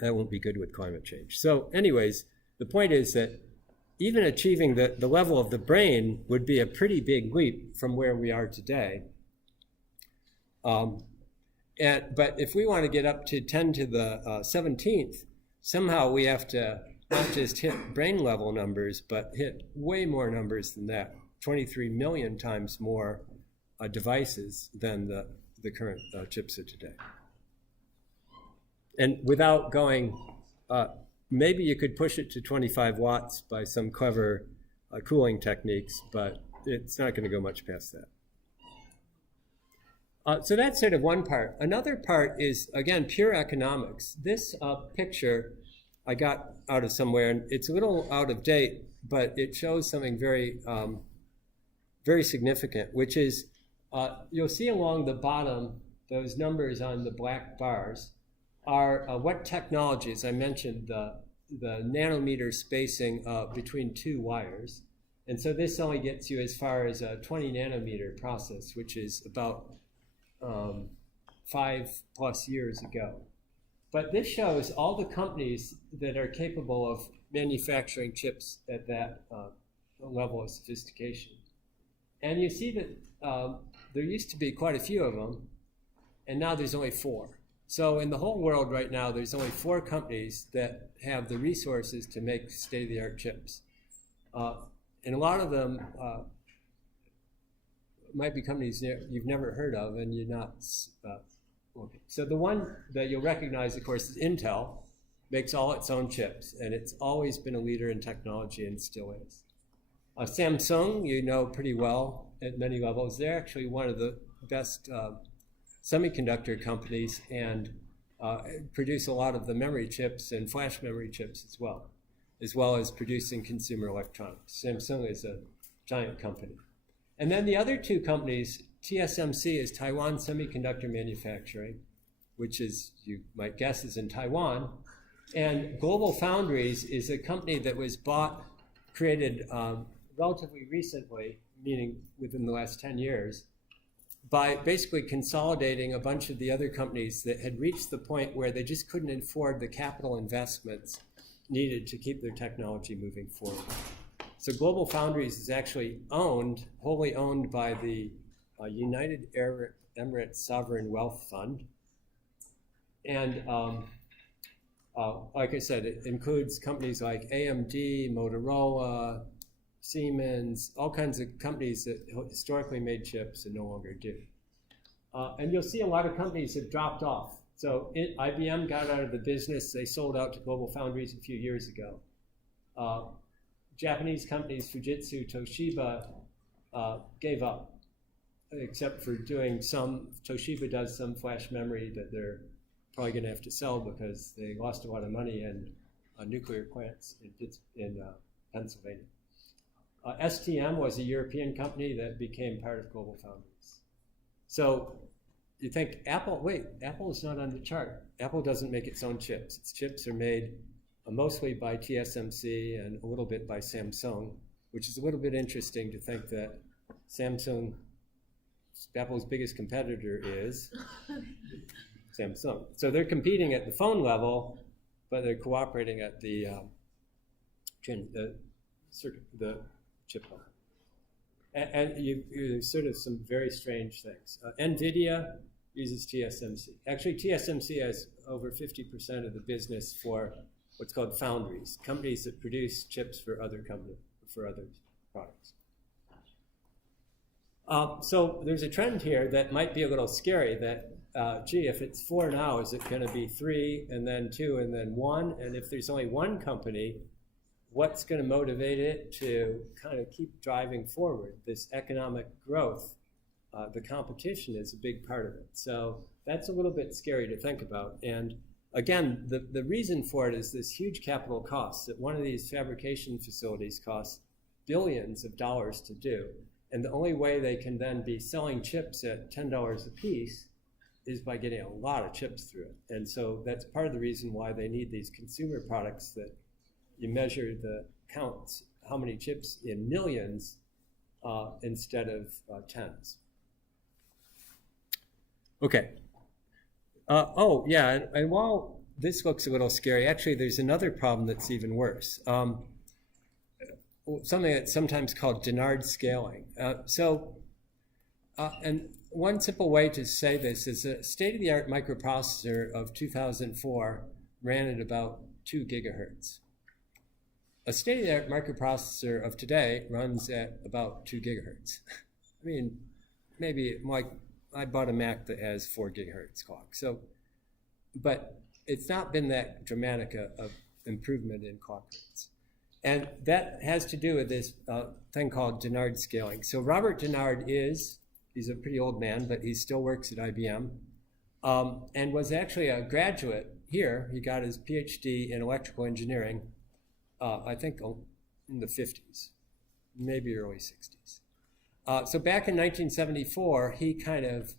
that won't be good with climate change. So anyways, the point is that even achieving the level of the brain would be a pretty big leap from where we are today. But if we want to get up to 10 to the 17th, somehow we have to not just hit brain level numbers, but hit way more numbers than that, 23 million times more devices than the current chips of today. And without going, maybe you could push it to 25 watts by some clever cooling techniques, but it's not going to go much past that. So that's sort of one part. Another part is, again, pure economics. This picture I got out of somewhere, and it's a little out of date, but it shows something very, very significant, which is you'll see along the bottom, those numbers on the black bars are what technologies. I mentioned the nanometer spacing between 2 wires. And so this only gets you as far as a 20 nanometer process, which is about 5+ years ago. But this shows all the companies that are capable of manufacturing chips at that level of sophistication. And you see that there used to be quite a few of them, and now there's only 4. So in the whole world right now, there's only 4 companies that have the resources to make state-of-the-art chips. And a lot of them might be companies you've never heard of, and you're not. Okay. So the one that you'll recognize, of course, is Intel. Makes all its own chips, and it's always been a leader in technology and still is. Samsung, you know pretty well at many levels. They're actually one of the best semiconductor companies and produce a lot of the memory chips and flash memory chips as well as producing consumer electronics. Samsung is a giant company. And then the other 2 companies, TSMC is Taiwan Semiconductor Manufacturing, which is, you might guess, is in Taiwan. And Global Foundries is a company that was created relatively recently, meaning within the last 10 years, by basically consolidating a bunch of the other companies that had reached the point where they just couldn't afford the capital investments needed to keep their technology moving forward. So Global Foundries is actually wholly owned by the United Arab Emirates Sovereign Wealth Fund. And like I said, it includes companies like AMD, Motorola, Siemens, all kinds of companies that historically made chips and no longer do. And you'll see a lot of companies have dropped off. So IBM got out of the business. They sold out to Global Foundries a few years ago. Japanese companies, Fujitsu, Toshiba, gave up, except for doing some. Toshiba does some flash memory that they're probably going to have to sell because they lost a lot of money in nuclear plants in Pennsylvania. STM was a European company that became part of Global Foundries. So you think Apple is not on the chart. Apple doesn't make its own chips. Its chips are made mostly by TSMC and a little bit by Samsung, which is a little bit interesting to think that Samsung, Apple's biggest competitor, is Samsung. So they're competing at the phone level, but they're cooperating at the chip level. And there's sort of some very strange things. NVIDIA uses TSMC. Actually, TSMC has over 50% of the business for what's called foundries, companies that produce chips for other products. So there's a trend here that might be a little scary that, if it's 4 now, is it going to be 3 and then 2 and then 1? And if there's only one company, what's going to motivate it to kind of keep driving forward this economic growth? The competition is a big part of it. So that's a little bit scary to think about. And again, the reason for it is this huge capital cost, that one of these fabrication facilities costs billions of dollars to do. And the only way they can then be selling chips at $10 a piece is by getting a lot of chips through it. And so that's part of the reason why they need these consumer products that you measure the counts, how many chips in millions instead of tens. Okay. And while this looks a little scary, actually there's another problem that's even worse. Something that's sometimes called Dennard scaling. And one simple way to say this is a state-of-the-art microprocessor of 2004 ran at about 2 gigahertz. A state-of-the-art microprocessor of today runs at about 2 gigahertz. I mean, maybe like I bought a Mac that has 4 gigahertz clock. But it's not been that dramatic of improvement in clock rates. And that has to do with this thing called Dennard scaling. So Robert Dennard he's a pretty old man, but he still works at IBM, and was actually a graduate here. He got his PhD in electrical engineering, I think in the 50s, maybe early 60s. So back in 1974, he kind of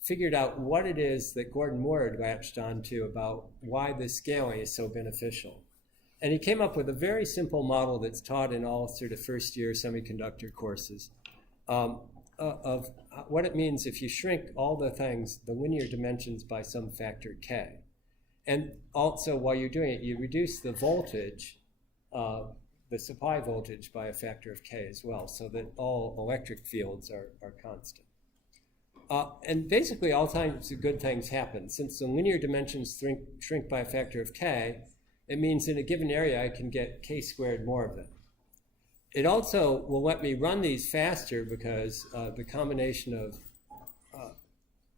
figured out what it is that Gordon Moore had latched onto about why this scaling is so beneficial. And he came up with a very simple model that's taught in all sort of first-year semiconductor courses. of what it means if you shrink all the things, the linear dimensions, by some factor k. And also, while you're doing it, you reduce the voltage, the supply voltage, by a factor of k as well, so that all electric fields are constant. And basically, all kinds of good things happen. Since the linear dimensions shrink by a factor of k, it means in a given area I can get k squared more of them. It also will let me run these faster because the combination of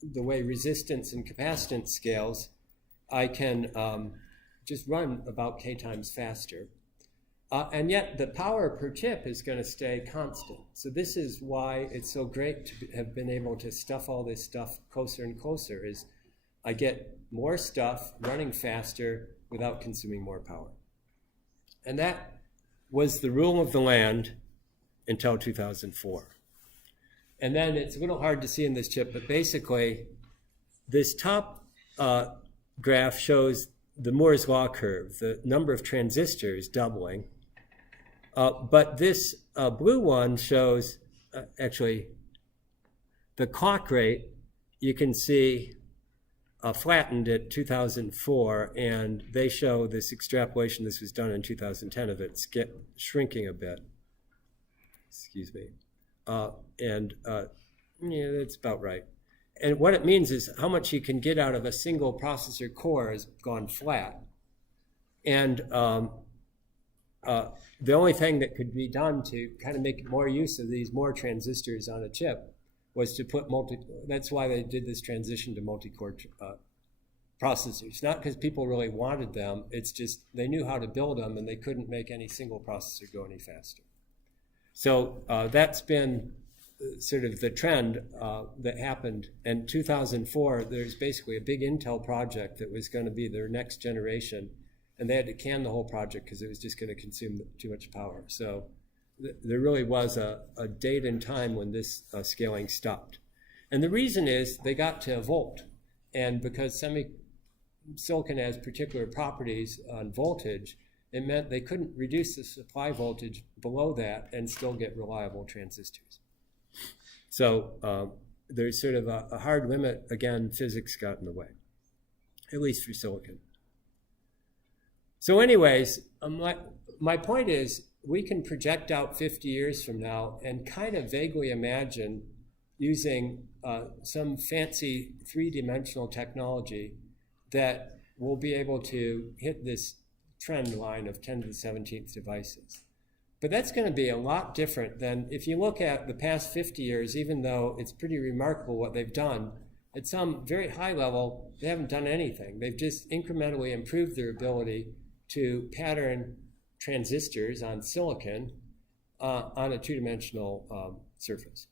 the way resistance and capacitance scales, I can just run about k times faster. And yet the power per chip is going to stay constant. So this is why it's so great to have been able to stuff all this stuff closer and closer, is I get more stuff running faster without consuming more power. And that was the rule of the land until 2004. And then it's a little hard to see in this chip, but basically this top graph shows the Moore's law curve, the number of transistors doubling. But this blue one shows actually the clock rate. You can see flattened at 2004, and they show this extrapolation. This was done in 2010 of it shrinking a bit. Excuse me. Yeah, that's about right. And what it means is how much you can get out of a single processor core has gone flat. And the only thing that could be done to kind of make more use of these more transistors on a chip was to put that's why they did this transition to multi-core processors. Not because people really wanted them, it's just they knew how to build them and they couldn't make any single processor go any faster. So that's been sort of the trend that happened. In 2004, there's basically a big Intel project that was going to be their next generation, and they had to can the whole project because it was just going to consume too much power. So there really was a date and time when this scaling stopped. And the reason is they got to a volt. And because silicon has particular properties on voltage, it meant they couldn't reduce the supply voltage below that and still get reliable transistors. So there's sort of a hard limit. Again, physics got in the way, at least for silicon. So anyways, my point is we can project out 50 years from now and kind of vaguely imagine using some fancy three-dimensional technology that will be able to hit this trend line of 10 to the 17th devices. But that's going to be a lot different than if you look at the past 50 years, even though it's pretty remarkable what they've done, at some very high level, they haven't done anything. They've just incrementally improved their ability to pattern transistors on silicon on a two-dimensional surface.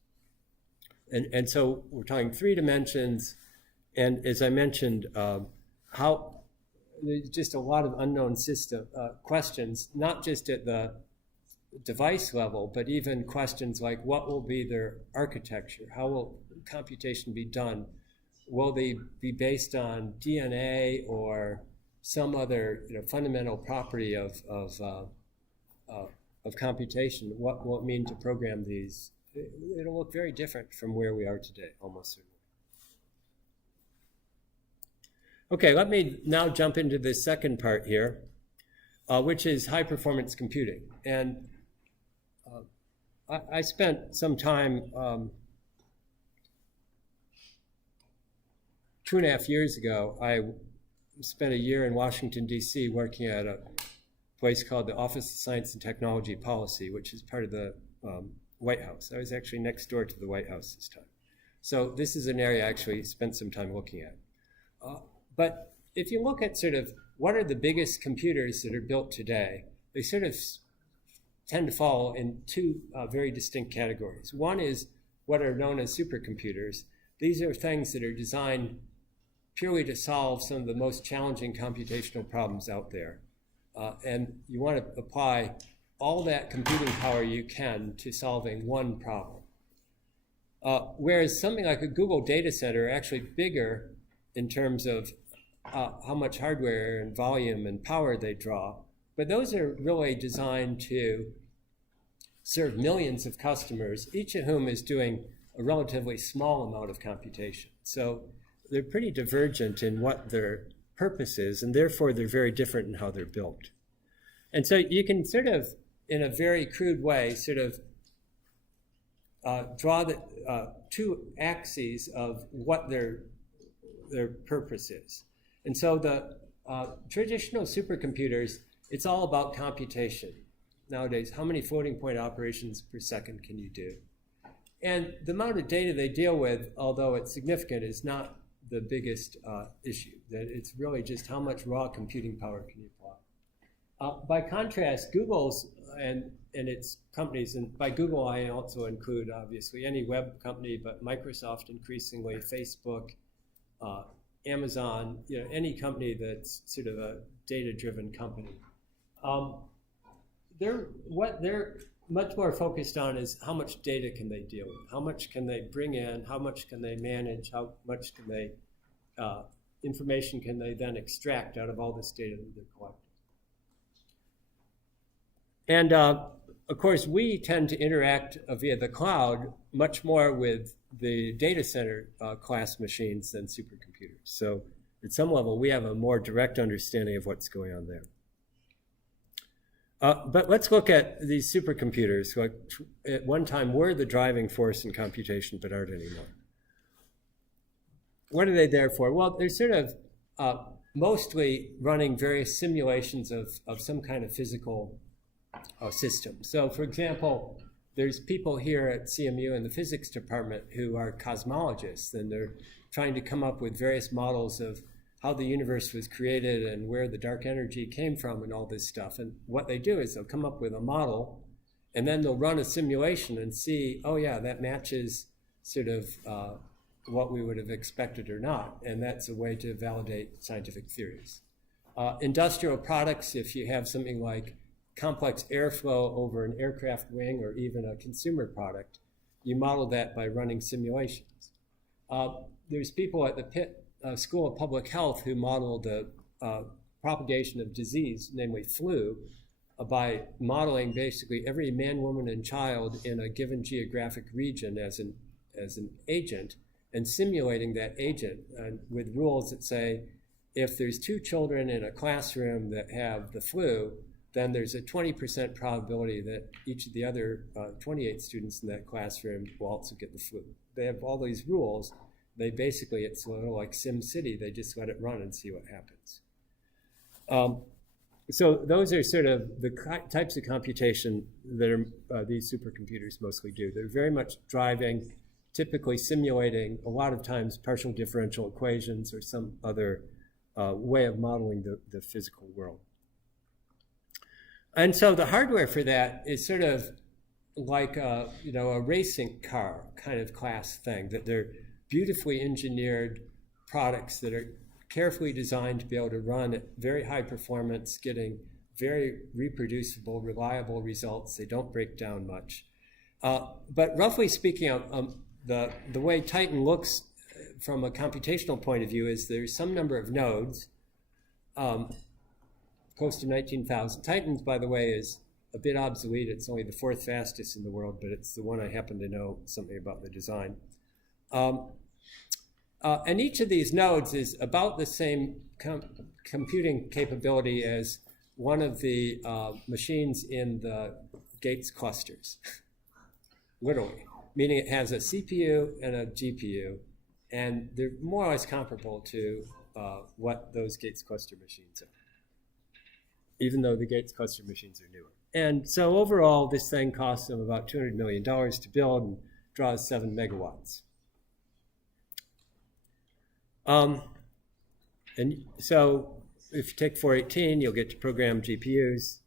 And so we're talking 3 dimensions, and as I mentioned, how there's just a lot of unknown system questions, not just at the device level, but even questions like what will be their architecture? How will computation be done? Will they be based on DNA or some other fundamental property of computation? What will it mean to program these? It'll look very different from where we are today, almost certainly. Okay, let me now jump into the second part here, which is high-performance computing. And I spent some time 2.5 years ago. I spent a year in Washington, D.C. working at a place called the Office of Science and Technology Policy, which is part of the White House. I was actually next door to the White House this time. So this is an area I actually spent some time looking at. But if you look at sort of what are the biggest computers that are built today, they sort of tend to fall in 2 very distinct categories. One is what are known as supercomputers. These are things that are designed purely to solve some of the most challenging computational problems out there. And you want to apply all that computing power you can to solving one problem. Whereas something like a Google data center are actually bigger in terms of how much hardware and volume and power they draw. But those are really designed to serve millions of customers, each of whom is doing a relatively small amount of computation. So they're pretty divergent in what their purpose is, and therefore they're very different in how they're built. And so you can sort of, in a very crude way, sort of draw the two axes of what their purpose is. And so the traditional supercomputers, it's all about computation. Nowadays, how many floating point operations per second can you do? And the amount of data they deal with, although it's significant, is not the biggest issue. That it's really just how much raw computing power can you apply. By contrast, Google's and its companies, and by Google I also include obviously any web company, but Microsoft increasingly, Facebook, Amazon, any company that's sort of a data-driven company. What they're much more focused on is how much data can they deal with, how much can they bring in, how much can they manage, how much can they information can they then extract out of all this data that they're collecting. And of course, we tend to interact via the cloud much more with the data center class machines than supercomputers. So at some level, we have a more direct understanding of what's going on there. But let's look at these supercomputers, who at one time were the driving force in computation, but aren't anymore. What are they there for? Well, they're sort of mostly running various simulations of some kind of physical system. So, for example, there's people here at CMU in the physics department who are cosmologists, and they're trying to come up with various models of how the universe was created and where the dark energy came from and all this stuff. And what they do is they'll come up with a model, and then they'll run a simulation and see, oh yeah, that matches sort of what we would have expected or not. And that's a way to validate scientific theories. Industrial products, if you have something like complex airflow over an aircraft wing or even a consumer product, you model that by running simulations. There's people at the Pitt School of Public Health who model the propagation of disease, namely flu, by modeling basically every man, woman, and child in a given geographic region as an agent, and simulating that agent with rules that say, if there's 2 children in a classroom that have the flu, then there's a 20% probability that each of the other 28 students in that classroom will also get the flu. They have all these rules. They basically, it's a little like Sim City. They just let it run and see what happens. So those are sort of the types of computation that these supercomputers mostly do. They're very much driving, typically simulating, a lot of times partial differential equations or some other way of modeling the physical world. And so the hardware for that is sort of like a racing car kind of class thing, that they're beautifully engineered products that are carefully designed to be able to run at very high performance, getting very reproducible, reliable results. They don't break down much. But roughly speaking, the way Titan looks from a computational point of view is there's some number of nodes, close to 19,000. Titan's, by the way, is a bit obsolete. It's only the 4th fastest in the world, but it's the one I happen to know something about the design. And each of these nodes is about the same computing capability as one of the machines in the Gates clusters, literally, meaning it has a CPU and a GPU, and they're more or less comparable to what those Gates cluster machines are, even though the Gates cluster machines are newer. And so overall, this thing costs them about $200 million to build and draws 7 megawatts. And so if you take 418, you'll get to program GPUs.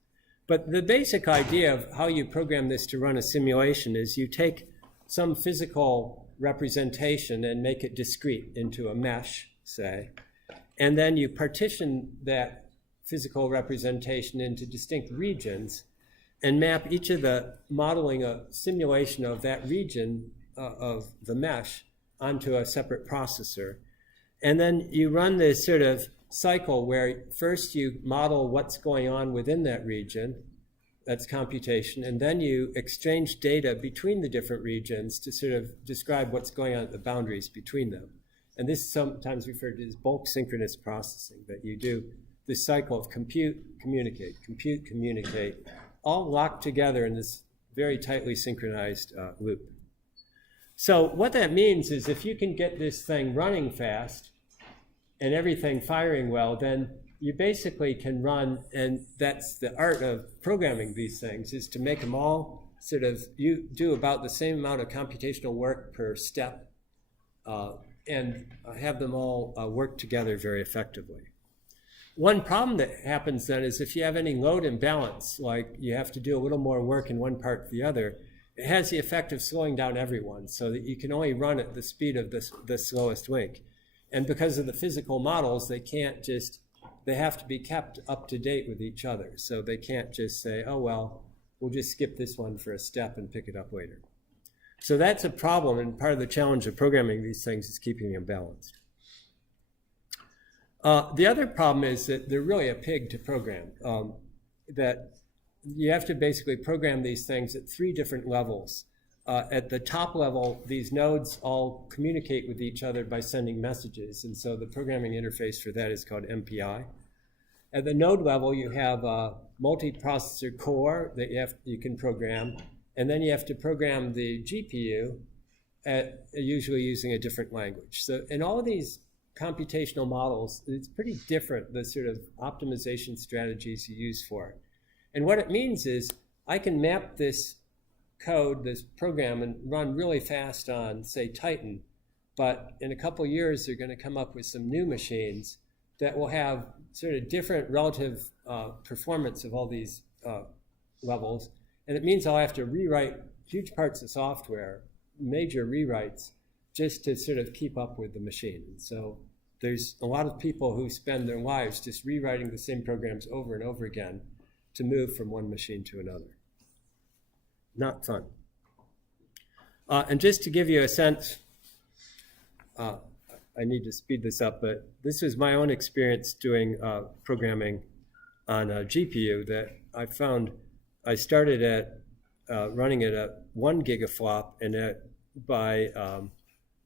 But the basic idea of how you program this to run a simulation is you take some physical representation and make it discrete into a mesh, say, and then you partition that physical representation into distinct regions and map each of the modeling a simulation of that region of the mesh onto a separate processor. And then you run this sort of cycle where first you model what's going on within that region, that's computation, and then you exchange data between the different regions to sort of describe what's going on at the boundaries between them. And this is sometimes referred to as bulk synchronous processing, that you do this cycle of compute, communicate, all locked together in this very tightly synchronized loop. So what that means is if you can get this thing running fast and everything firing well, then you basically can run, and that's the art of programming these things, is to make them all sort of, you do about the same amount of computational work per step and have them all work together very effectively. One problem that happens then is if you have any load imbalance, like you have to do a little more work in one part than the other, it has the effect of slowing down everyone so that you can only run at the speed of the slowest link. And because of the physical models, they have to be kept up to date with each other. So they can't just say, oh, well, we'll just skip this one for a step and pick it up later. So that's a problem, and part of the challenge of programming these things is keeping them balanced. The other problem is that they're really a pig to program, that you have to basically program these things at 3 different levels. At the top level, these nodes all communicate with each other by sending messages, and so the programming interface for that is called MPI. At the node level, you have a multiprocessor core that you can program, and then you have to program the GPU, usually using a different language. So in all of these computational models, it's pretty different, the sort of optimization strategies you use for it. And what it means is I can map this code, this program, and run really fast on, say, Titan, but in a couple of years, they're going to come up with some new machines that will have sort of different relative performance of all these levels. And it means I'll have to rewrite huge parts of software, major rewrites, just to sort of keep up with the machine. And so there's a lot of people who spend their lives just rewriting the same programs over and over again to move from one machine to another. Not fun. And just to give you a sense, I need to speed this up, but this was my own experience doing programming on a GPU that I found. I started at running it at 1 gigaflop, and by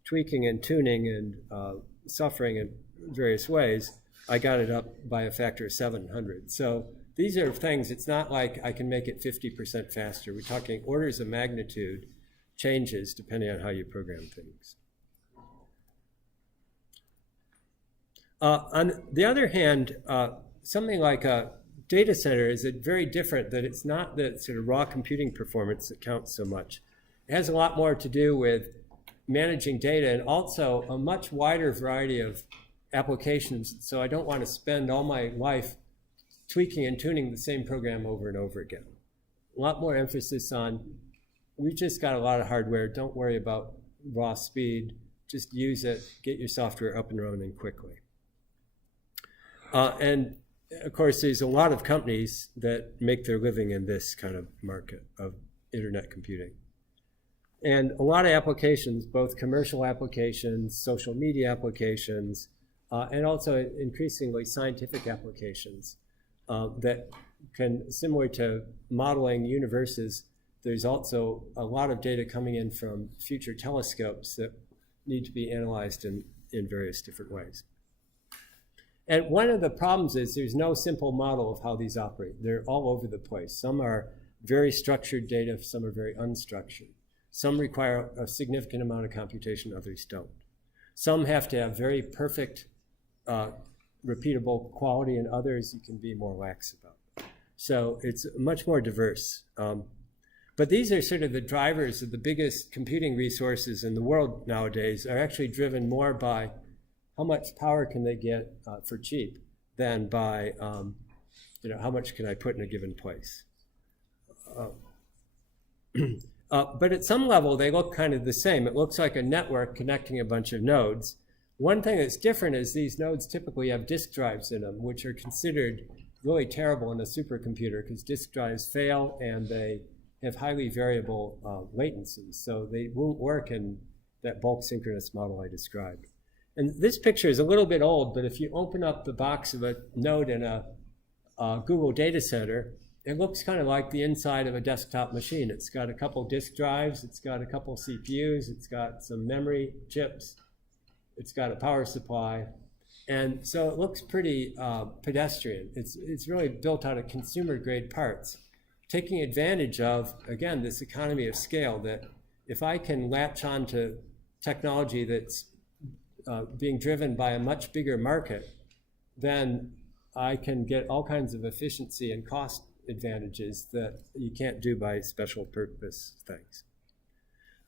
tweaking and tuning and suffering in various ways, I got it up by a factor of 700. So these are things, it's not like I can make it 50% faster. We're talking orders of magnitude changes depending on how you program things. On the other hand, something like a data center is very different, that it's not the sort of raw computing performance that counts so much. It has a lot more to do with managing data and also a much wider variety of applications. So I don't want to spend all my life tweaking and tuning the same program over and over again. A lot more emphasis on, we just got a lot of hardware, don't worry about raw speed, just use it, get your software up and running quickly. And of course, there's a lot of companies that make their living in this kind of market of internet computing. And a lot of applications, both commercial applications, social media applications, and also increasingly scientific applications that can, similar to modeling universes, there's also a lot of data coming in from future telescopes that need to be analyzed in various different ways. And one of the problems is there's no simple model of how these operate. They're all over the place. Some are very structured data, some are very unstructured. Some require a significant amount of computation, others don't. Some have to have very perfect, repeatable quality, and others you can be more lax about. So it's much more diverse. But these are sort of the drivers of the biggest computing resources in the world nowadays are actually driven more by how much power can they get for cheap than by how much can I put in a given place. But at some level, they look kind of the same. It looks like a network connecting a bunch of nodes. One thing that's different is these nodes typically have disk drives in them, which are considered really terrible in a supercomputer because disk drives fail and they have highly variable latencies. So they won't work in that bulk synchronous model I described. And this picture is a little bit old, but if you open up the box of a node in a Google data center, it looks kind of like the inside of a desktop machine. It's got a couple disk drives, it's got a couple CPUs, it's got some memory chips, it's got a power supply. And so it looks pretty pedestrian. It's really built out of consumer grade parts, taking advantage of, again, this economy of scale, that if I can latch on to technology that's being driven by a much bigger market, then I can get all kinds of efficiency and cost advantages that you can't do by special purpose things.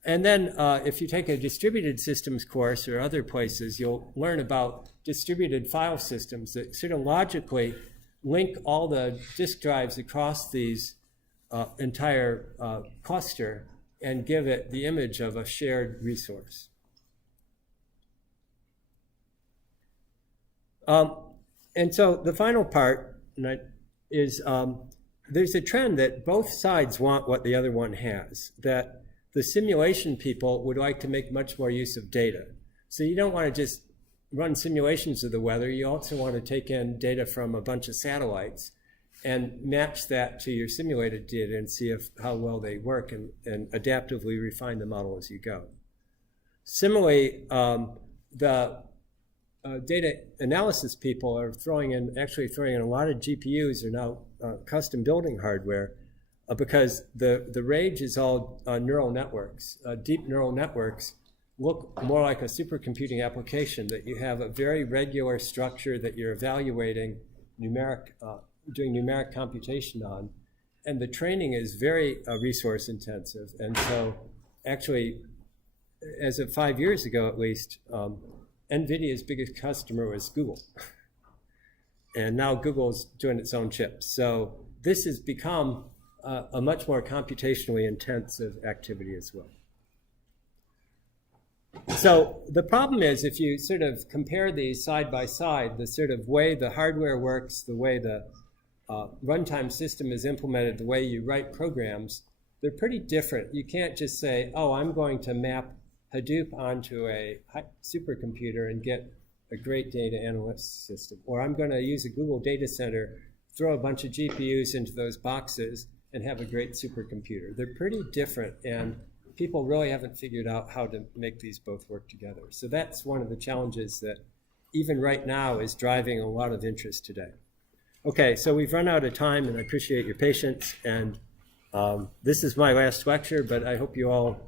And then if you take a distributed systems course or other places, you'll learn about distributed file systems that sort of logically link all the disk drives across these entire cluster and give it the image of a shared resource. And so the final part is there's a trend that both sides want what the other one has, that the simulation people would like to make much more use of data. So you don't want to just run simulations of the weather. You also want to take in data from a bunch of satellites and match that to your simulated data and see how well they work, and adaptively refine the model as you go. Similarly, the data analysis people are actually throwing in a lot of GPUs are now custom building hardware because the rage is all neural networks. Deep neural networks look more like a supercomputing application, that you have a very regular structure that you're evaluating doing numeric computation on, and the training is very resource intensive. And so actually, as of 5 years ago at least, NVIDIA's biggest customer was Google. And now Google's doing its own chips. So this has become a much more computationally intensive activity as well. So the problem is, if you sort of compare these side by side, the sort of way the hardware works, the way the runtime system is implemented, the way you write programs, they're pretty different. You can't just say, oh, I'm going to map Hadoop onto a supercomputer and get a great data analyst system. Or I'm going to use a Google data center, throw a bunch of GPUs into those boxes, and have a great supercomputer. They're pretty different, and people really haven't figured out how to make these both work together. So that's one of the challenges that even right now is driving a lot of interest today. Okay, so we've run out of time, and I appreciate your patience. And this is my last lecture, but I hope you all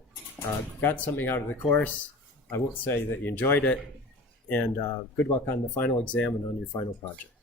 got something out of the course. I won't say that you enjoyed it. And good luck on the final exam and on your final project.